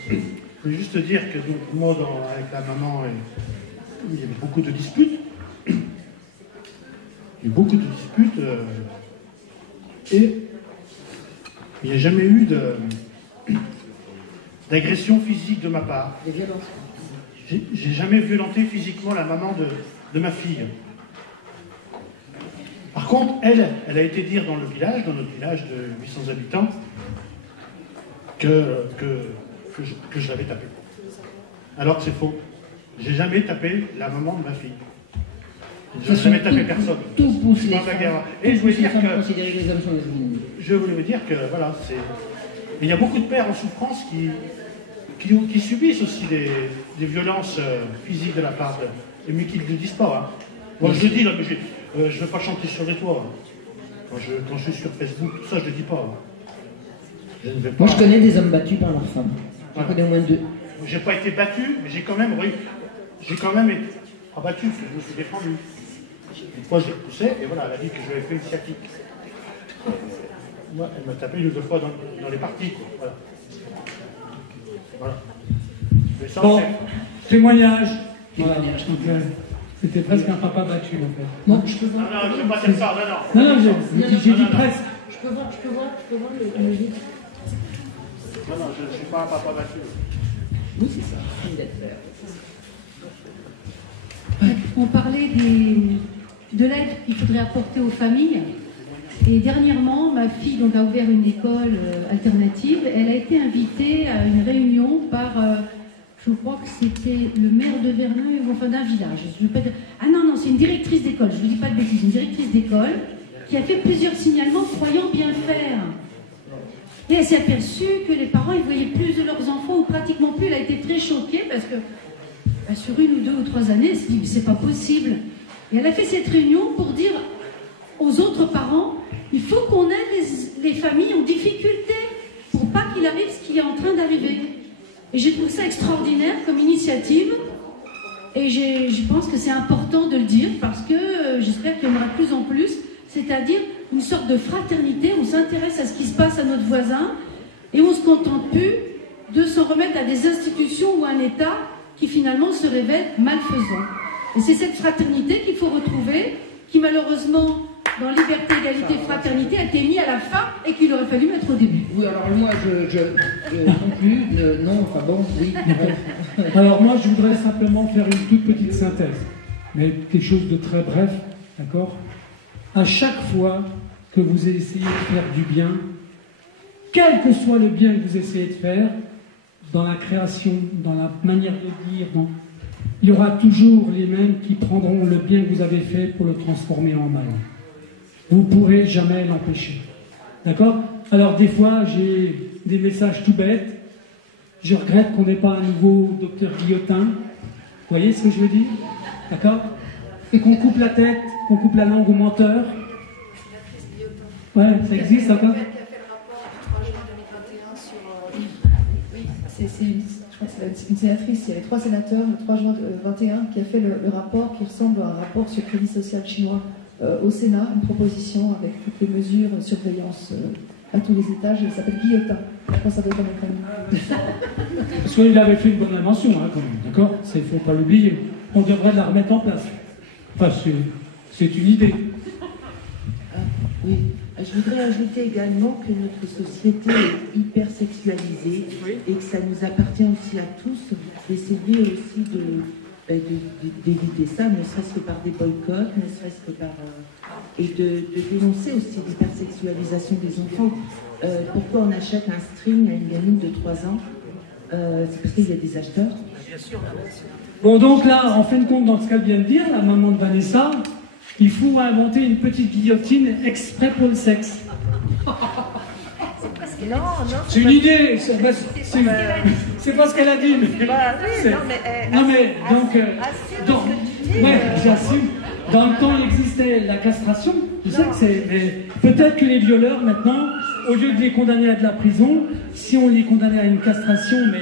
Je voulais juste dire que donc, moi, avec la maman, il y avait beaucoup de disputes. Il y a eu beaucoup de disputes. Et il n'y a jamais eu d'agression physique de ma part. Des violences. J'ai jamais violenté physiquement la maman de ma fille. Par contre, elle a été dire dans notre village de 800 habitants, que je l'avais tapé. Alors que c'est faux. J'ai jamais tapé la maman de ma fille. Je n'ai jamais tapé personne. Tout pousse les femmes. Et je voulais dire que... considérer que les hommes sont les ennemis. Je voulais vous dire que, voilà, c'est... Il y a beaucoup de pères en souffrance qui subissent aussi des violences physiques de la part de... mais qui ne le disent pas. Hein. Moi, je le dis, là, mais je ne veux pas chanter sur les toits. Hein. Quand je suis sur Facebook, tout ça, je ne le dis pas. Hein. Moi, je connais des hommes battus par leurs femmes. J'en connais au moins 2. J'ai pas été battu, mais j'ai quand même été abattu, parce que je me suis défendu. Une fois, je l'ai poussé, et voilà, elle a dit que je lui avais fait une sciatique. Moi, elle m'a tapé une ou deux fois dans les parties, quoi. Voilà. Bon, témoignage. Voilà, donc c'était presque un papa battu en fait. Bon, je peux voir. Non, je ne vais pas dire ça, non. Non, j'ai dit presque. Je peux voir le livre. Non, je ne suis pas un papa battu. Oui, c'est ça. On parlait de l'aide qu'il faudrait apporter aux familles. Et dernièrement, ma fille donc, a ouvert une école alternative. Elle a été invitée à une réunion par, je crois que c'était le maire de Vernon, enfin d'un village. Je veux pas dire... Ah non, c'est une directrice d'école, je ne vous dis pas de bêtises, une directrice d'école qui a fait plusieurs signalements croyant bien faire. Et elle s'est aperçue que les parents, ils voyaient plus de leurs enfants, ou pratiquement plus. Elle a été très choquée parce que sur 1 ou 2 ou 3 années, elle s'est dit, mais c'est pas possible. Et elle a fait cette réunion pour dire aux autres parents, il faut qu'on aide les familles en difficulté pour pas qu'il arrive ce qui est en train d'arriver. Et j'ai trouvé ça extraordinaire comme initiative. Et je pense que c'est important de le dire parce que j'espère qu'il y en aura de plus en plus. C'est-à-dire une sorte de fraternité, on s'intéresse à ce qui se passe à notre voisin et on ne se contente plus de s'en remettre à des institutions ou à un État qui finalement se révèle malfaisant. Et c'est cette fraternité qu'il faut retrouver, qui malheureusement, dans liberté, égalité, fraternité, a été mis à la fin et qu'il aurait fallu mettre au début. Oui, alors moi, je conclus, non, enfin bon, oui. Alors moi, je voudrais simplement faire une toute petite synthèse, mais quelque chose de très bref, d'accord ? À chaque fois que vous essayez de faire du bien, quel que soit le bien que vous essayez de faire, dans la création, dans la manière de dire, il y aura toujours les mêmes qui prendront le bien que vous avez fait pour le transformer en mal. Vous ne pourrez jamais l'empêcher. D'accord ? Alors des fois, j'ai des messages tout bêtes. Je regrette qu'on n'ait pas un nouveau docteur Guillotin. Vous voyez ce que je veux dire ? D'accord ? Et qu'on coupe la tête, qu'on coupe la langue au menteur. Ouais, ça existe encore ? Je crois que c'est une sénatrice, il y avait 3 sénateurs le 3 juin 2021 qui a fait le rapport qui ressemble à un rapport sur le crédit social chinois au Sénat, une proposition avec toutes les mesures de surveillance à tous les étages, il s'appelle Guillotin. Je pense que ça doit être un Soit il avait fait une bonne invention, hein, quand même, d'accord ? Il ne faut pas l'oublier. On devrait la remettre en place. Enfin, c'est une idée. Oui, je voudrais ajouter également que notre société est hyper sexualisée et que ça nous appartient aussi à tous d'essayer aussi d'éviter ça, ne serait-ce que par des boycotts, ne serait-ce que par... et de dénoncer aussi l'hypersexualisation des enfants. Pourquoi on achète un string à une gamine de 3 ans C'est parce qu'il y a des acheteurs. Bien sûr. Bon, donc là, en fin de compte, dans ce qu'elle vient de dire, la maman de Vanessa, il faut inventer une petite guillotine exprès pour le sexe. C'est une idée, c'est pas ce qu'elle a dit. J'assume. Dans le temps, il existait la castration. Je sais que c'est. Peut-être que les violeurs, maintenant, au lieu de les condamner à de la prison, si on les condamnait à une castration, mais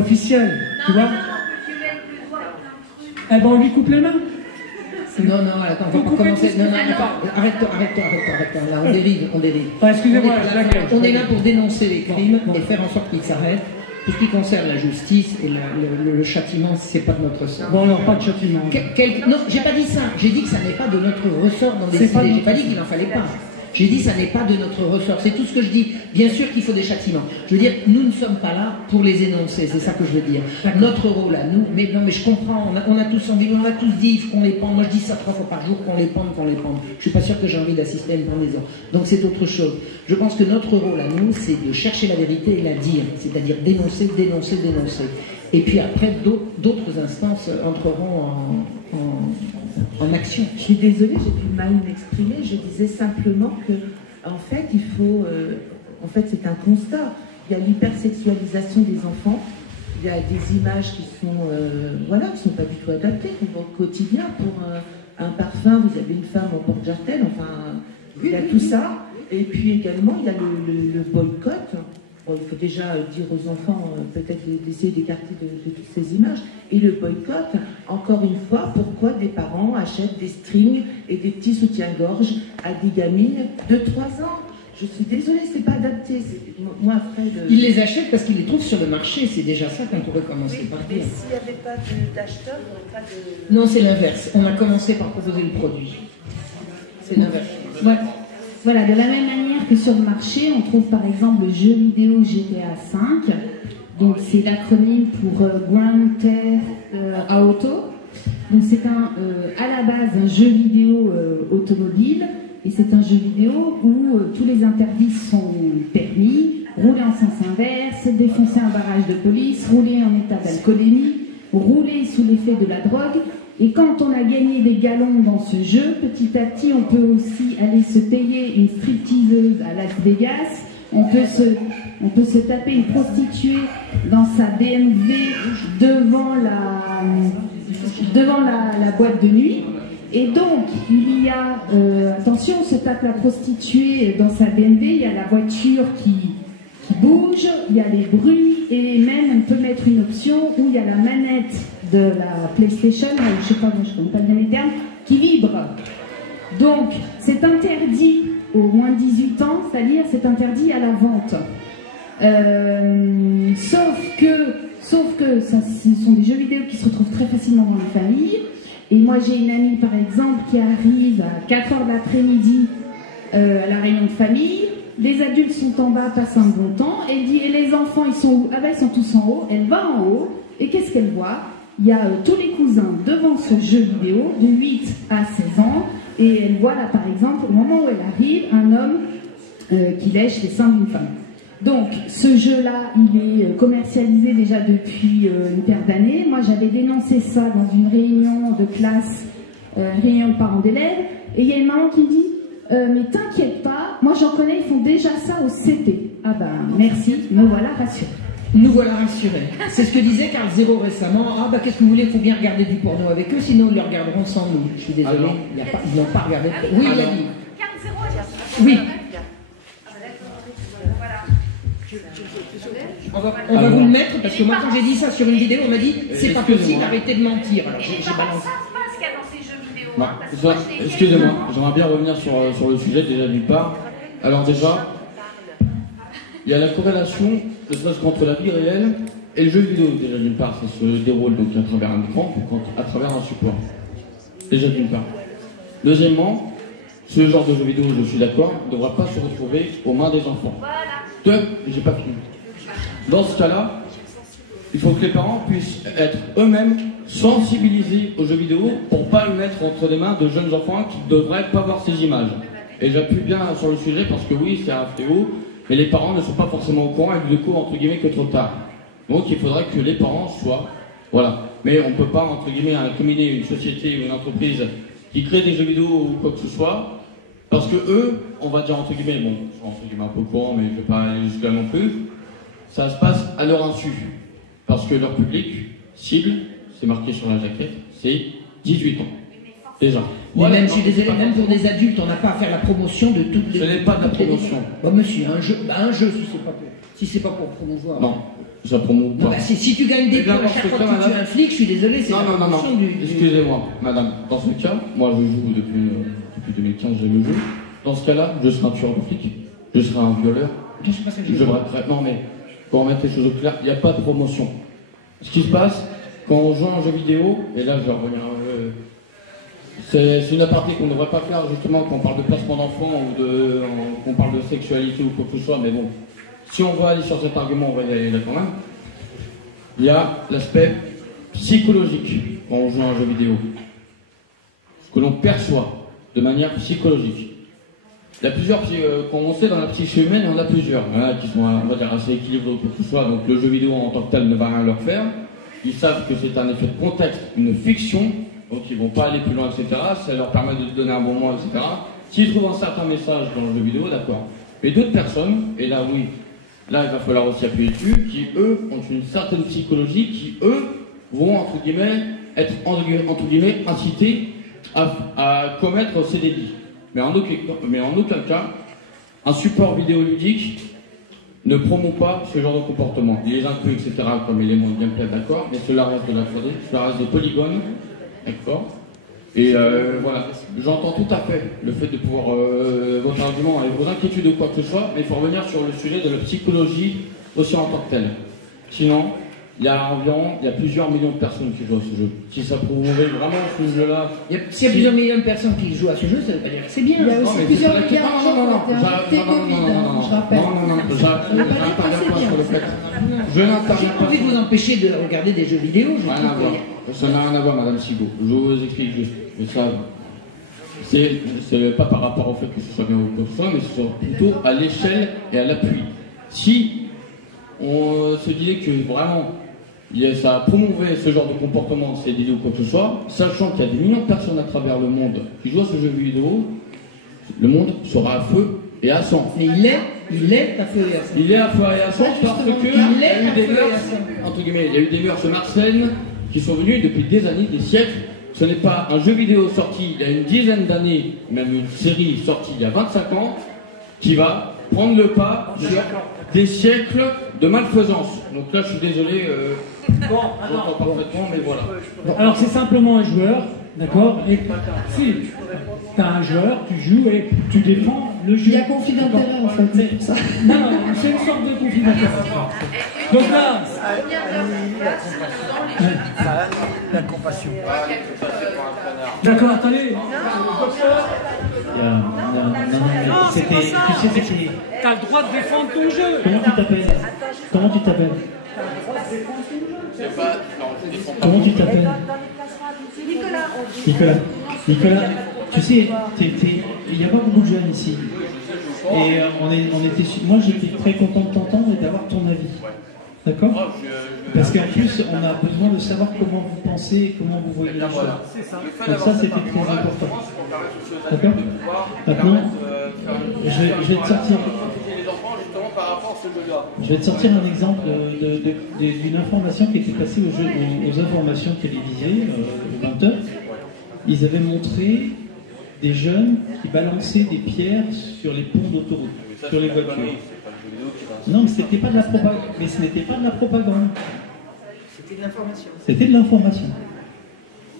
officielle, tu vois. Eh ben, on lui coupe les mains. Non, attends, on va commencer. Non, arrête-toi. Là, on dérive. Ah, excusez-moi, on est là pour dénoncer les crimes et faire en sorte qu'ils s'arrêtent. Tout ce qui concerne la justice et le châtiment, c'est pas de notre ressort. Bon, alors pas de châtiment. Non, j'ai pas dit ça. J'ai dit que ça n'est pas de notre ressort d'en décider. J'ai pas dit qu'il n'en fallait pas. J'ai dit ça n'est pas de notre ressort. C'est tout ce que je dis. Bien sûr qu'il faut des châtiments. Je veux dire, nous ne sommes pas là pour les énoncer. C'est ça que je veux dire. Notre rôle à nous. Mais non, mais je comprends. On a tous envie. On a tous dit il faut qu'on les pende. Moi, je dis ça 3 fois par jour qu'on les pende. Je suis pas sûr que j'ai envie d'assister à une pendaison. Donc c'est autre chose. Je pense que notre rôle à nous, c'est de chercher la vérité et la dire. C'est-à-dire dénoncer. Et puis après, d'autres instances entreront en action. Je suis désolée, j'ai pu mal m'exprimer. Je disais simplement que, en fait, il faut... en fait, c'est un constat. Il y a l'hypersexualisation des enfants. Il y a des images qui sont... qui sont pas du tout adaptées qu'on voit au quotidien. Pour un parfum, vous avez une femme en porte-jartel. Enfin, il y a tout ça. Et puis également, il y a le boycott. Bon, il faut déjà dire aux enfants, peut-être d'essayer d'écarter de toutes ces images. Et le boycott, encore une fois, pourquoi des parents achètent des strings et des petits soutiens-gorge à des gamines de 3 ans? Je suis désolée, c'est pas adapté. Moi, après, Ils les achètent parce qu'ils les trouvent sur le marché, c'est déjà ça qu'on pourrait commencer par mais dire. s'il n'y avait pas d'acheteurs, il n'y aurait pas de... Non, c'est l'inverse. On a commencé par proposer le produit. C'est l'inverse. Ouais. Voilà, de la même manière que sur le marché, on trouve par exemple le jeu vidéo GTA V. Donc c'est l'acronyme pour Grand Theft Auto. Donc c'est à la base un jeu vidéo automobile. Et c'est un jeu vidéo où tous les interdits sont permis. Rouler en sens inverse, défoncer un barrage de police, rouler en état d'alcoolémie, rouler sous l'effet de la drogue. Et quand on a gagné des galons dans ce jeu, petit à petit, on peut aussi aller se payer une stripteaseuse à Las Vegas. On peut se taper une prostituée dans sa BMW devant la boîte de nuit. Et donc, il y a, attention, on se tape la prostituée dans sa BMW, il y a la voiture qui bouge, il y a les bruits, et même on peut mettre une option où il y a la manette de la PlayStation, je sais pas, je ne connais pas le dernier terme, qui vibre. Donc, c'est interdit aux moins de 18 ans, c'est-à-dire c'est interdit à la vente. Sauf que ça, ce sont des jeux vidéo qui se retrouvent très facilement dans les familles. Et moi, j'ai une amie, par exemple, qui arrive à 4h de l'après-midi à la réunion de famille. Les adultes sont en bas, passent un bon temps. Elle dit, et les enfants, ils sont où? Ah ben, ils sont tous en haut. Elle va en haut. Et qu'est-ce qu'elle voit? Il y a tous les cousins devant ce jeu vidéo, de 8 à 16 ans. Et elle voit là, par exemple, au moment où elle arrive, un homme qui lèche les seins d'une femme. Donc, ce jeu-là, il est commercialisé déjà depuis une paire d'années. Moi, j'avais dénoncé ça dans une réunion de classe, réunion de parents d'élèves, et il y a une maman qui me dit mais t'inquiète pas, moi j'en connais, ils font déjà ça au CP. Ah ben, merci, me voilà rassurée. Nous voilà rassurés. C'est ce que disait Carl Zero récemment. Ah bah qu'est-ce que vous voulez, il faut bien regarder du porno avec eux, sinon ils le regarderont sans nous. Je suis désolée, ils n'ont pas regardé. Oui, il a dit. Oui. On va vous le mettre parce que moi quand j'ai dit ça sur une vidéo, on m'a dit c'est pas possible, arrêtez de mentir. Alors j'ai balancé. Excusez-moi, j'aimerais bien revenir sur le sujet déjà d'une part. Alors déjà, il y a la corrélation, ne serait-ce qu'entre la vie réelle et le jeu vidéo déjà d'une part. Ça se déroule donc à travers un écran, à travers un support. Déjà d'une part. Deuxièmement, ce genre de jeu vidéo, je suis d'accord, ne devra pas se retrouver aux mains des enfants. J'ai pas fini. Dans ce cas-là, il faut que les parents puissent être eux-mêmes sensibilisés aux jeux vidéo pour ne pas le mettre entre les mains de jeunes enfants qui ne devraient pas voir ces images. Et j'appuie bien sur le sujet parce que oui, c'est un fléau, mais les parents ne sont pas forcément au courant et du coup, entre guillemets, que trop tard. Donc il faudrait que les parents soient... Voilà. Mais on ne peut pas, entre guillemets, incriminer une société ou une entreprise qui crée des jeux vidéo ou quoi que ce soit, parce que eux, on va dire entre guillemets, bon, je suis entre guillemets un peu au courant, mais je ne vais pas aller jusque-là non plus, ça se passe à leur insu. Parce que leur public cible, c'est marqué sur la jaquette, c'est 18 ans. Déjà. Mais voilà, même, je suis désolé, même pour des adultes, on n'a pas à faire la promotion de toutes les... Ce n'est pas de la promotion. Bon, monsieur, un jeu si c'est pas pour promouvoir. Non, ça promouve pas. Non, bah, si tu gagnes des points à chaque fois que tu tues un flic, je suis désolé, c'est la promotion du... Excusez-moi, madame. Dans ce cas, moi je joue depuis 2015, j'ai le jeu. Dans ce cas-là, je serai un tueur de flic, je serai un violeur. Non, mais pour remettre les choses au clair, il n'y a pas de promotion. Ce qui se passe, quand on joue à un jeu vidéo, et là je vais revenir un peu... C'est une aparté qu'on ne devrait pas faire justement quand on parle de placement d'enfants ou qu'on parle de sexualité ou quoi que ce soit, mais bon, si on va aller sur cet argument, on va y aller là quand même. Il y a l'aspect psychologique quand on joue à un jeu vidéo. Ce que l'on perçoit de manière psychologique. Il y a plusieurs, quand on sait dans la psyché humaine, il y en a plusieurs. Il y en a qui sont, on va dire, assez équilibrés ou quoi que ce soit, donc le jeu vidéo en tant que tel ne va rien leur faire. Ils savent que c'est un effet de contexte, une fiction, donc ils vont pas aller plus loin, etc. Ça leur permet de donner un bon moment, etc. S'ils trouvent un certain message dans le jeu vidéo, d'accord. Mais d'autres personnes, et là oui, là il va falloir aussi appuyer dessus, qui eux ont une certaine psychologie, qui eux vont entre guillemets être entre guillemets incités à commettre ces délits. Mais en aucun cas, un support vidéoludique ne promeut pas ce genre de comportement. Il les inclut, etc., comme élément de gameplay, d'accord, mais cela reste de la 3D, cela reste des polygones, d'accord. Et voilà, j'entends tout à fait le fait de pouvoir votre argument et vos inquiétudes ou quoi que ce soit, mais il faut revenir sur le sujet de la psychologie aussi en tant que telle. Sinon, il y a plusieurs millions de personnes qui jouent à ce jeu. Si ça prouvait vraiment ce jeu-là... S'il y a plusieurs millions de personnes qui jouent à ce jeu, ça veut pas dire que c'est bien. Il y a aussi plusieurs milliards de gens qui ont été Covid, je rappelle. Je n'interviens pas. J'ai envie de vous empêcher de regarder des jeux vidéo. Rien à voir. Ça n'a rien à voir, Madame Sigaud. Je vous explique juste. Mais ça, c'est pas par rapport au fait que ce soit bien ou quoi que ce soit, mais c'est plutôt à l'échelle et à l'appui. Si on se disait que vraiment ça promouvait ce genre de comportement, c'est dédié ou quoi que ce soit, sachant qu'il y a des millions de personnes à travers le monde qui jouent à ce jeu vidéo, le monde sera à feu et à sang. Mais il est à feu et à sang. Il est à feu et à sang parce que il y a eu des mœurs, entre guillemets, il y a eu des mœurs malsaines qui sont venues depuis des années, des siècles. Ce n'est pas un jeu vidéo sorti il y a une dizaine d'années, même une série sortie il y a 25 ans, qui va prendre le pas sur des siècles de malfaisance. Donc là, je suis désolé, Bon, j'entends parfaitement, mais voilà. Alors c'est simplement un joueur, d'accord? Et si tu as un joueur, tu joues et tu défends le jeu. Il y a conflit d'intérêt en fait, c'est pour ça. Non, c'est une sorte de conflit d'intérêt. Donc là, la compassion. d'accord, attendez. T'as le droit de défendre ton jeu. Comment tu t'appelles? Comment tu t'appelles? Comment tu t'appelles? Nicolas, tu sais, il n'y a pas beaucoup de jeunes ici. Et moi j'étais très content de t'entendre et d'avoir ton avis. D'accord? Parce qu'en plus, on a besoin de savoir comment vous pensez et comment vous voyez les choses. Donc ça, c'était très important. D'accord? Maintenant, je vais te sortir... Je vais te sortir un exemple d'une information qui était passée aux informations télévisées, aux 20h. Ils avaient montré des jeunes qui balançaient des pierres sur les ponts d'autoroute, sur les voitures. Non, mais c'était pas de la propagande. Mais ce n'était pas de la propagande. C'était de l'information. C'était de l'information.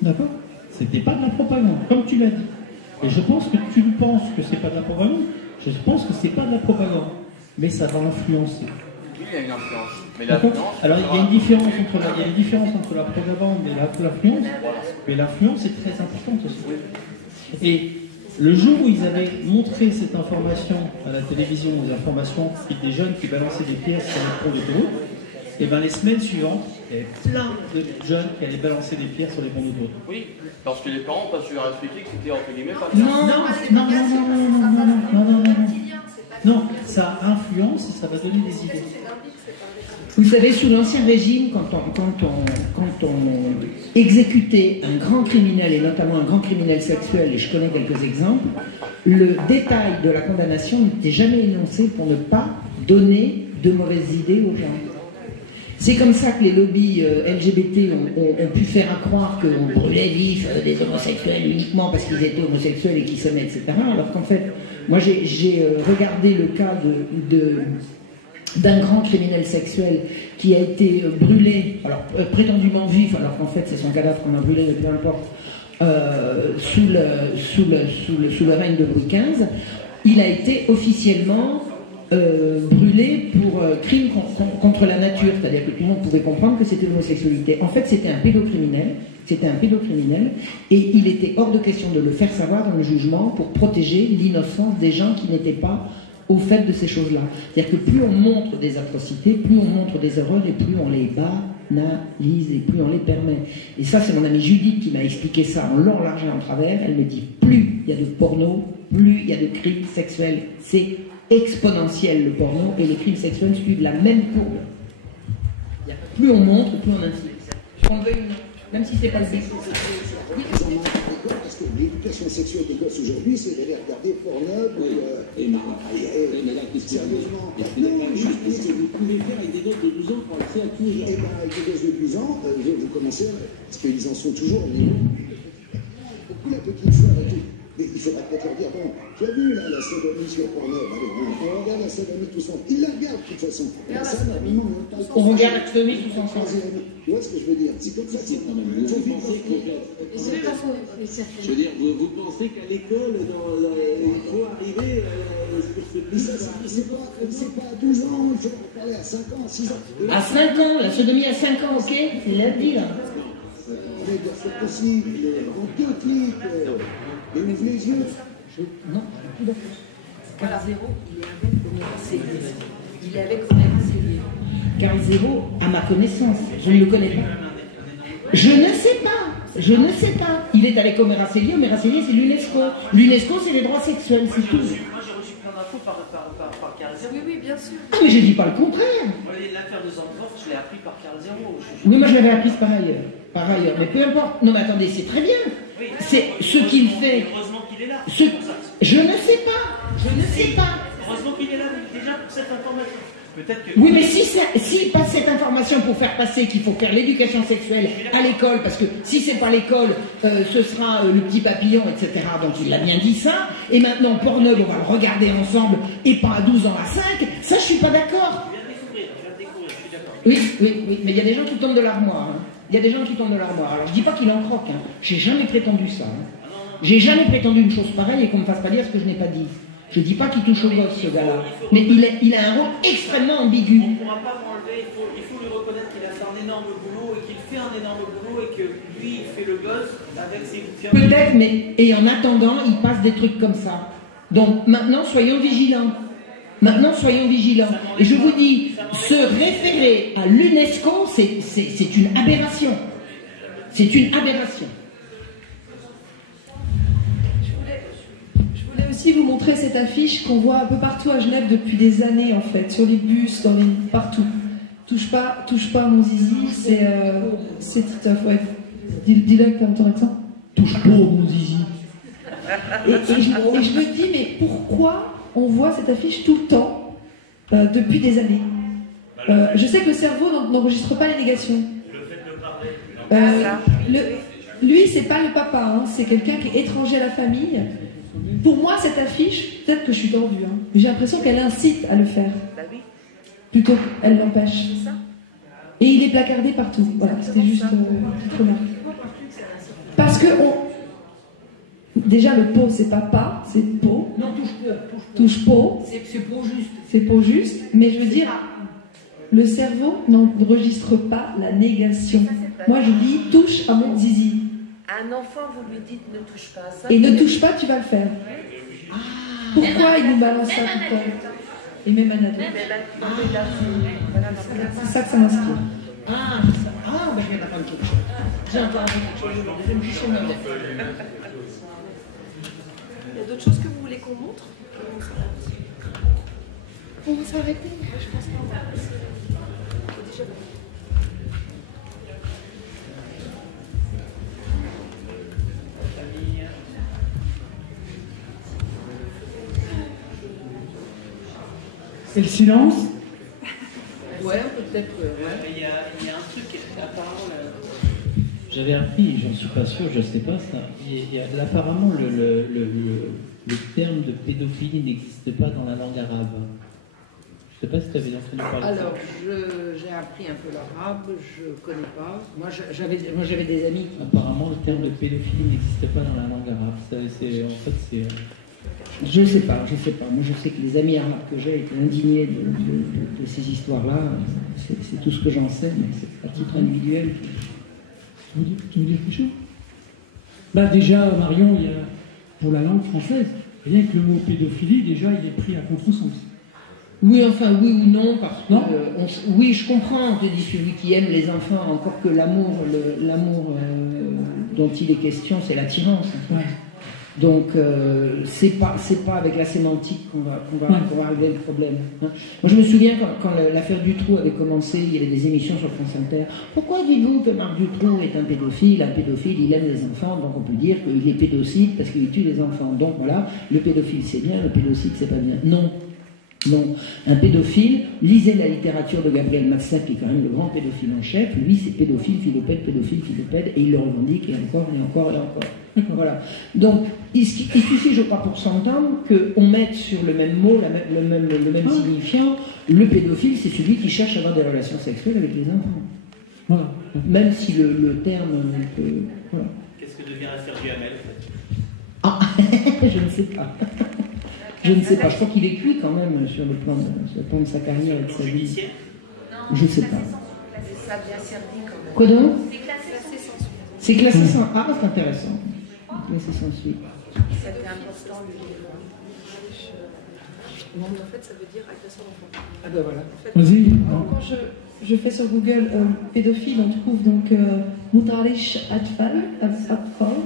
D'accord? C'était pas de la propagande, comme tu l'as dit. Et je pense que tu penses que c'est pas de la propagande. Je pense que c'est pas de la propagande. Mais ça va influencer. Oui, il y a une influence. Mais alors il y a une différence entre la propagande et l'influence, mais l'influence est très importante aussi. Et le jour où ils avaient montré cette information à la télévision, des informations des jeunes qui balançaient des pierres sur le pont d'autoroute, et bien les semaines suivantes, il y avait plein de jeunes qui allaient balancer des pierres sur les ponts d'autoroute. Oui, parce que les parents n'ont pas su leur expliquer que c'était entre guillemets pas Non, ça influence et ça va donner des idées. Vous savez, sous l'Ancien Régime, quand on exécutait un grand criminel, et notamment un grand criminel sexuel, et je connais quelques exemples, le détail de la condamnation n'était jamais énoncé pour ne pas donner de mauvaises idées aux gens. C'est comme ça que les lobbies LGBT ont pu faire croire qu'on brûlait vif des homosexuels uniquement parce qu'ils étaient homosexuels et qu'ils s'aimaient, etc. Alors qu'en fait, moi j'ai regardé le cas d'un grand criminel sexuel qui a été brûlé, alors prétendument vif, alors qu'en fait c'est son cadavre qu'on a brûlé, mais peu importe, sous le règne de Louis XV. Il a été officiellement brûlé pour crime contre la nature, c'est-à-dire que tout le monde pouvait comprendre que c'était l'homosexualité. En fait, c'était un pédocriminel, et il était hors de question de le faire savoir dans le jugement pour protéger l'innocence des gens qui n'étaient pas au fait de ces choses-là. C'est-à-dire que plus on montre des atrocités, plus on montre des erreurs, et plus on les banalise, et plus on les permet. Et ça, c'est mon amie Judith qui m'a expliqué ça en long, large et en travers. Elle me dit, plus il y a de porno, plus il y a de crimes sexuels. C'est exponentiel, le porno, et les crimes sexuels suivent la même courbe. Plus on montre, plus on incite. Qu'on le veuille ou non, même si c'est pas le but. Parce que l'éducation sexuelle des gosses aujourd'hui, c'est d'aller regarder Pornhub mais là, sérieusement. Juste ce que vous pouvez faire avec des gosses de 12 ans pour accès à tout. Et bien, avec des gosses de 12 ans, vous commencez, parce qu'ils en sont toujours au niveau. Beaucoup la petite sœur et tout. Mais il faudra peut-être leur dire, bon, tu as vu là, la sodomie sur Pornhub, allez, on regarde la sodomie tous ensemble. Ils la regardent de toute façon. Ça, normalement, on regarde la sodomie tous ensemble. Tu vois ce que je veux dire? C'est comme ça, c'est quand même. Je veux dire, vous pensez qu'à l'école, il faut arriver sur ce principe? C'est pas à 12 ans, il faut en parler à 5 ans, à 6 ans. À 5 ans, la sodomie à 5 ans, ok? C'est lundi, là. C'est possible, en 2 clics, et ouvre les yeux. Non, je suis plus d'accord. Carl Zéro, il est avec Oméra Célier. Il est avec Oméra Célier. Carl Zéro, à ma connaissance, je ne le connais pas. Je ne sais pas. Je ne sais pas. Il est avec Oméra Célier. Oméra Célier, c'est l'UNESCO. L'UNESCO, c'est les droits sexuels, c'est tout. Moi, j'ai reçu plein d'infos par Carl Zéro. Oui, oui, bien sûr. Ah, mais je dis pas le contraire. L'affaire de Zandvoort, je l'ai appris par Carl Zéro. Oui, moi je l'avais apprise par ailleurs. Par ailleurs. Mais peu importe. Non, mais attendez, c'est très bien. C'est ce qu'il fait. Heureusement qu'il est là. Je ne sais pas. Je ne sais pas. Heureusement qu'il est là déjà pour cette information. Peut-être que... Oui, mais si passe cette information pour faire passer qu'il faut faire l'éducation sexuelle à l'école, parce que si c'est pas l'école, ce sera le petit papillon, etc. Donc il a bien dit ça. Et maintenant, Pornhub, on va le regarder ensemble, et pas à 12 ans, à 5. Ça, je suis pas d'accord. Je viens de découvrir, je suis d'accord. Oui, mais il y a des gens qui tombent de l'armoire. Hein. Il y a des gens qui tombent de l'armoire. Alors je dis pas qu'il en croque. Hein. J'ai jamais prétendu ça. Hein. J'ai jamais prétendu une chose pareille et qu'on me fasse pas dire ce que je n'ai pas dit. Je dis pas qu'il touche au gosse, ce gars-là. Mais il a un rôle extrêmement ambigu. On ne pourra pas m'enlever, il faut lui reconnaître qu'il a fait un énorme boulot et qu'il fait un énorme boulot et que lui, il fait le gosse avec ses outils. Peut-être, mais et en attendant, il passe des trucs comme ça. Donc maintenant, soyons vigilants. Maintenant, soyons vigilants. Et je vous dis, se référer à l'UNESCO, c'est une aberration. C'est une aberration. Je voulais aussi vous montrer cette affiche qu'on voit un peu partout à Genève depuis des années, en fait, sur les bus, partout. Touche pas à mon zizi, c'est Titeuf, ouais. Dis-le avec ton accent. Touche pas au mon zizi. Et je me dis, mais pourquoi on voit cette affiche tout le temps, depuis des années? Je sais que le cerveau n'enregistre pas les négations. Le fait de parler. Lui, c'est pas le papa, hein, c'est quelqu'un qui est étranger à la famille. Pour moi, cette affiche, peut-être que je suis tordue, hein, j'ai l'impression qu'elle incite à le faire. Plutôt qu'elle l'empêche. Et il est placardé partout. Voilà, c'était juste une petite remarque. Parce que déjà, le pot, c'est pas pas, c'est pot. Non, touche pot. C'est pot juste. C'est pot juste. Mais je veux dire, le cerveau n'enregistre pas la négation. Moi, je dis touche à mon zizi. Un enfant, vous lui dites ne touche pas à ça. Et ne touche pas, tu vas le faire. Pourquoi il nous balance ça tout le temps? Et même un ado. C'est ça que ça m'inspire. Ben je viens d'apprendre quelque chose. J'ai encore appris quelque chose. Je me dis sur ma tête. Il y a d'autres choses que vous voulez qu'on montre? On va s'arrêter. Je pense qu'on va. Déjà. Et le silence? Ouais, peut-être. Il y a un truc, apparemment. J'avais appris, j'en suis pas sûr, je sais pas ça. Apparemment, le terme de pédophilie n'existe pas dans la langue arabe. Je sais pas si tu avais entendu parler de ça. Alors, j'ai appris un peu l'arabe, je connais pas. Moi, j'avais des amis qui... Apparemment, le terme de pédophilie n'existe pas dans la langue arabe. Je sais pas. Moi, je sais que les amis arabes que j'ai étaient indignés de ces histoires-là. C'est tout ce que j'en sais, mais c'est à titre individuel. Tu veux dire quelque chose? Bah déjà, Marion, il y a, pour la langue française, rien que le mot pédophilie, déjà, il est pris à contresens. Oui, enfin, oui ou non, parce que... oui, je comprends, on te dit celui qui aime les enfants, encore que l'amour dont il est question, c'est l'attirance. Ouais. Donc, c'est pas avec la sémantique qu'on va régler le problème. Hein. Moi, je me souviens quand l'affaire Dutroux avait commencé, il y avait des émissions sur France Inter. Pourquoi dites-vous que Marc Dutroux est un pédophile? Un pédophile, il aime les enfants, donc on peut dire qu'il est pédocide parce qu'il tue les enfants. Donc voilà, le pédophile c'est bien, le pédocide c'est pas bien. Non. Un pédophile, lisez la littérature de Gabriel Matzneff, qui est quand même le grand pédophile en chef. Lui, c'est pédophile, philopède, et il le revendique, et encore. Voilà. Donc, il suffit, je crois, pour s'entendre, qu'on mette sur le même mot, le même signifiant, le pédophile, c'est celui qui cherche à avoir des relations sexuelles avec les enfants. Voilà. Même si le terme... Voilà. Qu'est-ce que devient l'affaire Duhamel. Ah, je ne sais pas. Je ne sais pas. Je crois qu'il est cuit quand même sur le plan de sa carrière et de sa vie. Je ne sais pas. Ça a bien servi quand même. Quoi donc? C'est classé sans suite. C'est classé sans... Ah, c'est intéressant. Classé sans suite. C'était important le livre. En fait, ça veut dire agresseur d'enfant. Ah ben voilà. Vas-y. Quand je fais sur Google pédophile, on trouve donc Mutarish Atfal,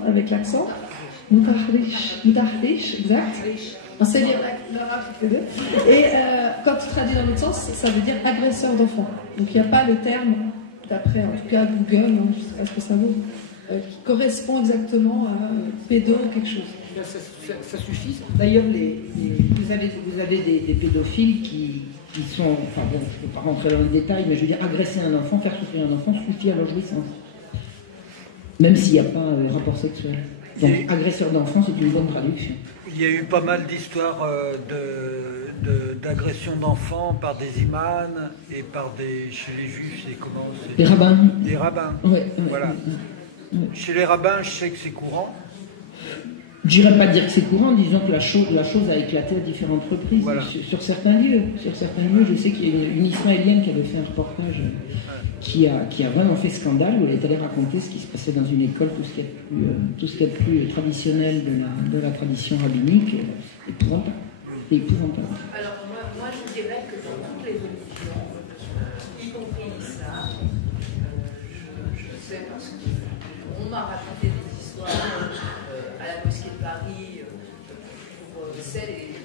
avec l'accent. Mutarish, exact. On sait lire l'arabe, et quand tu traduis dans l'autre sens, ça veut dire agresseur d'enfant. Donc il n'y a pas le terme, d'après en tout cas Google, hein, je ne sais pas ce que ça vaut, qui correspond exactement à pédo ou quelque chose. Ça suffit. D'ailleurs, vous avez des pédophiles qui sont, enfin bon, je ne peux pas rentrer dans le détail, mais je veux dire, agresser un enfant, faire souffrir un enfant suffit à leur jouissance. Même s'il n'y a pas rapport sexuel. Donc, agresseur d'enfant, c'est une bonne traduction. Il y a eu pas mal d'histoires d'agression d'enfants par des imams et par chez les juifs, c'est comment? Des rabbins. Des rabbins. Ouais, voilà. Chez les rabbins, je sais que c'est courant. Je n'irais pas dire que c'est courant, disons que la chose a éclaté à différentes reprises. Voilà. Sur certains lieux. Sur certains lieux, je sais qu'il y a une Israélienne qui avait fait un reportage qui a vraiment fait scandale, où elle est allée raconter ce qui se passait dans une école, tout ce qui est plus traditionnel de la tradition rabbinique, épouvantable. Alors moi je dirais que dans toutes les religions, y compris l'islam, je sais parce qu'on m'a raconté des histoires à la mosquée de Paris pour celle, et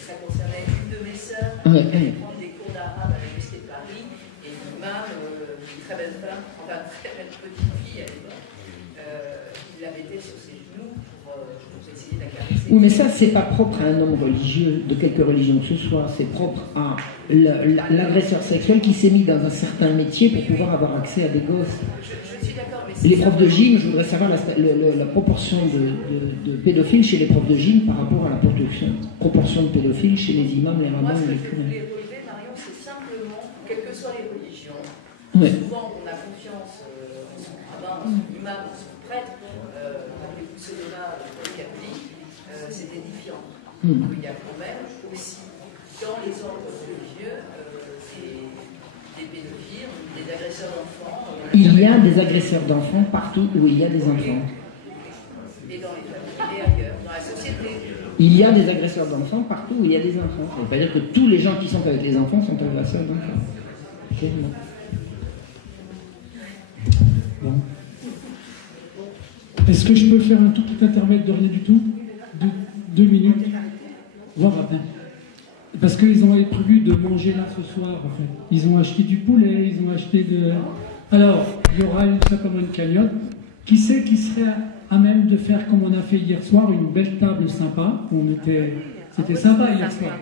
ça concernait une de mes sœurs qui allait prendre des cours d'arabe à la mosquée de Paris, et l'imam, une très belle femme, enfin une très belle petite fille à l'époque, il la mettait sur ses genoux pour essayer de la caresser. Oui, mais ça, c'est pas propre à un homme religieux, de quelque religion que ce soit, c'est propre à l'agresseur sexuel qui s'est mis dans un certain métier pour pouvoir avoir accès à des gosses. Je suis d'accord, mais les profs de gym, je voudrais savoir la proportion de pédophiles chez les profs de gym par rapport à la proportion de pédophiles chez les imams, les rabbins et les curés. Les relever, Marion, c'est simplement, quelles que soient les religions, souvent on a confiance en son rabbin, en son imam, en son prêtre, les Bousselona catholiques, c'est édifiant. Il y a quand même aussi, dans les ordres religieux, des pédophiles, des agresseurs d'enfants. Il y a des agresseurs d'enfants partout où il y a des enfants. Et dans les familles, et ailleurs, dans la société. Il y a des agresseurs d'enfants partout où il y a des enfants. Ça ne veut pas dire que tous les gens qui sont avec les enfants sont agresseurs d'enfants. Clairement. Bon. Est-ce que je peux faire un tout petit intermède de rien du tout? 2 minutes. Voir à peine. Parce qu'ils ont prévu de manger là ce soir, en fait. Ils ont acheté du poulet, ils ont acheté de... Alors, il y aura ça comme une cagnotte. Qui c'est qui serait à même de faire comme on a fait hier soir, une belle table sympa? C'était sympa hier soir.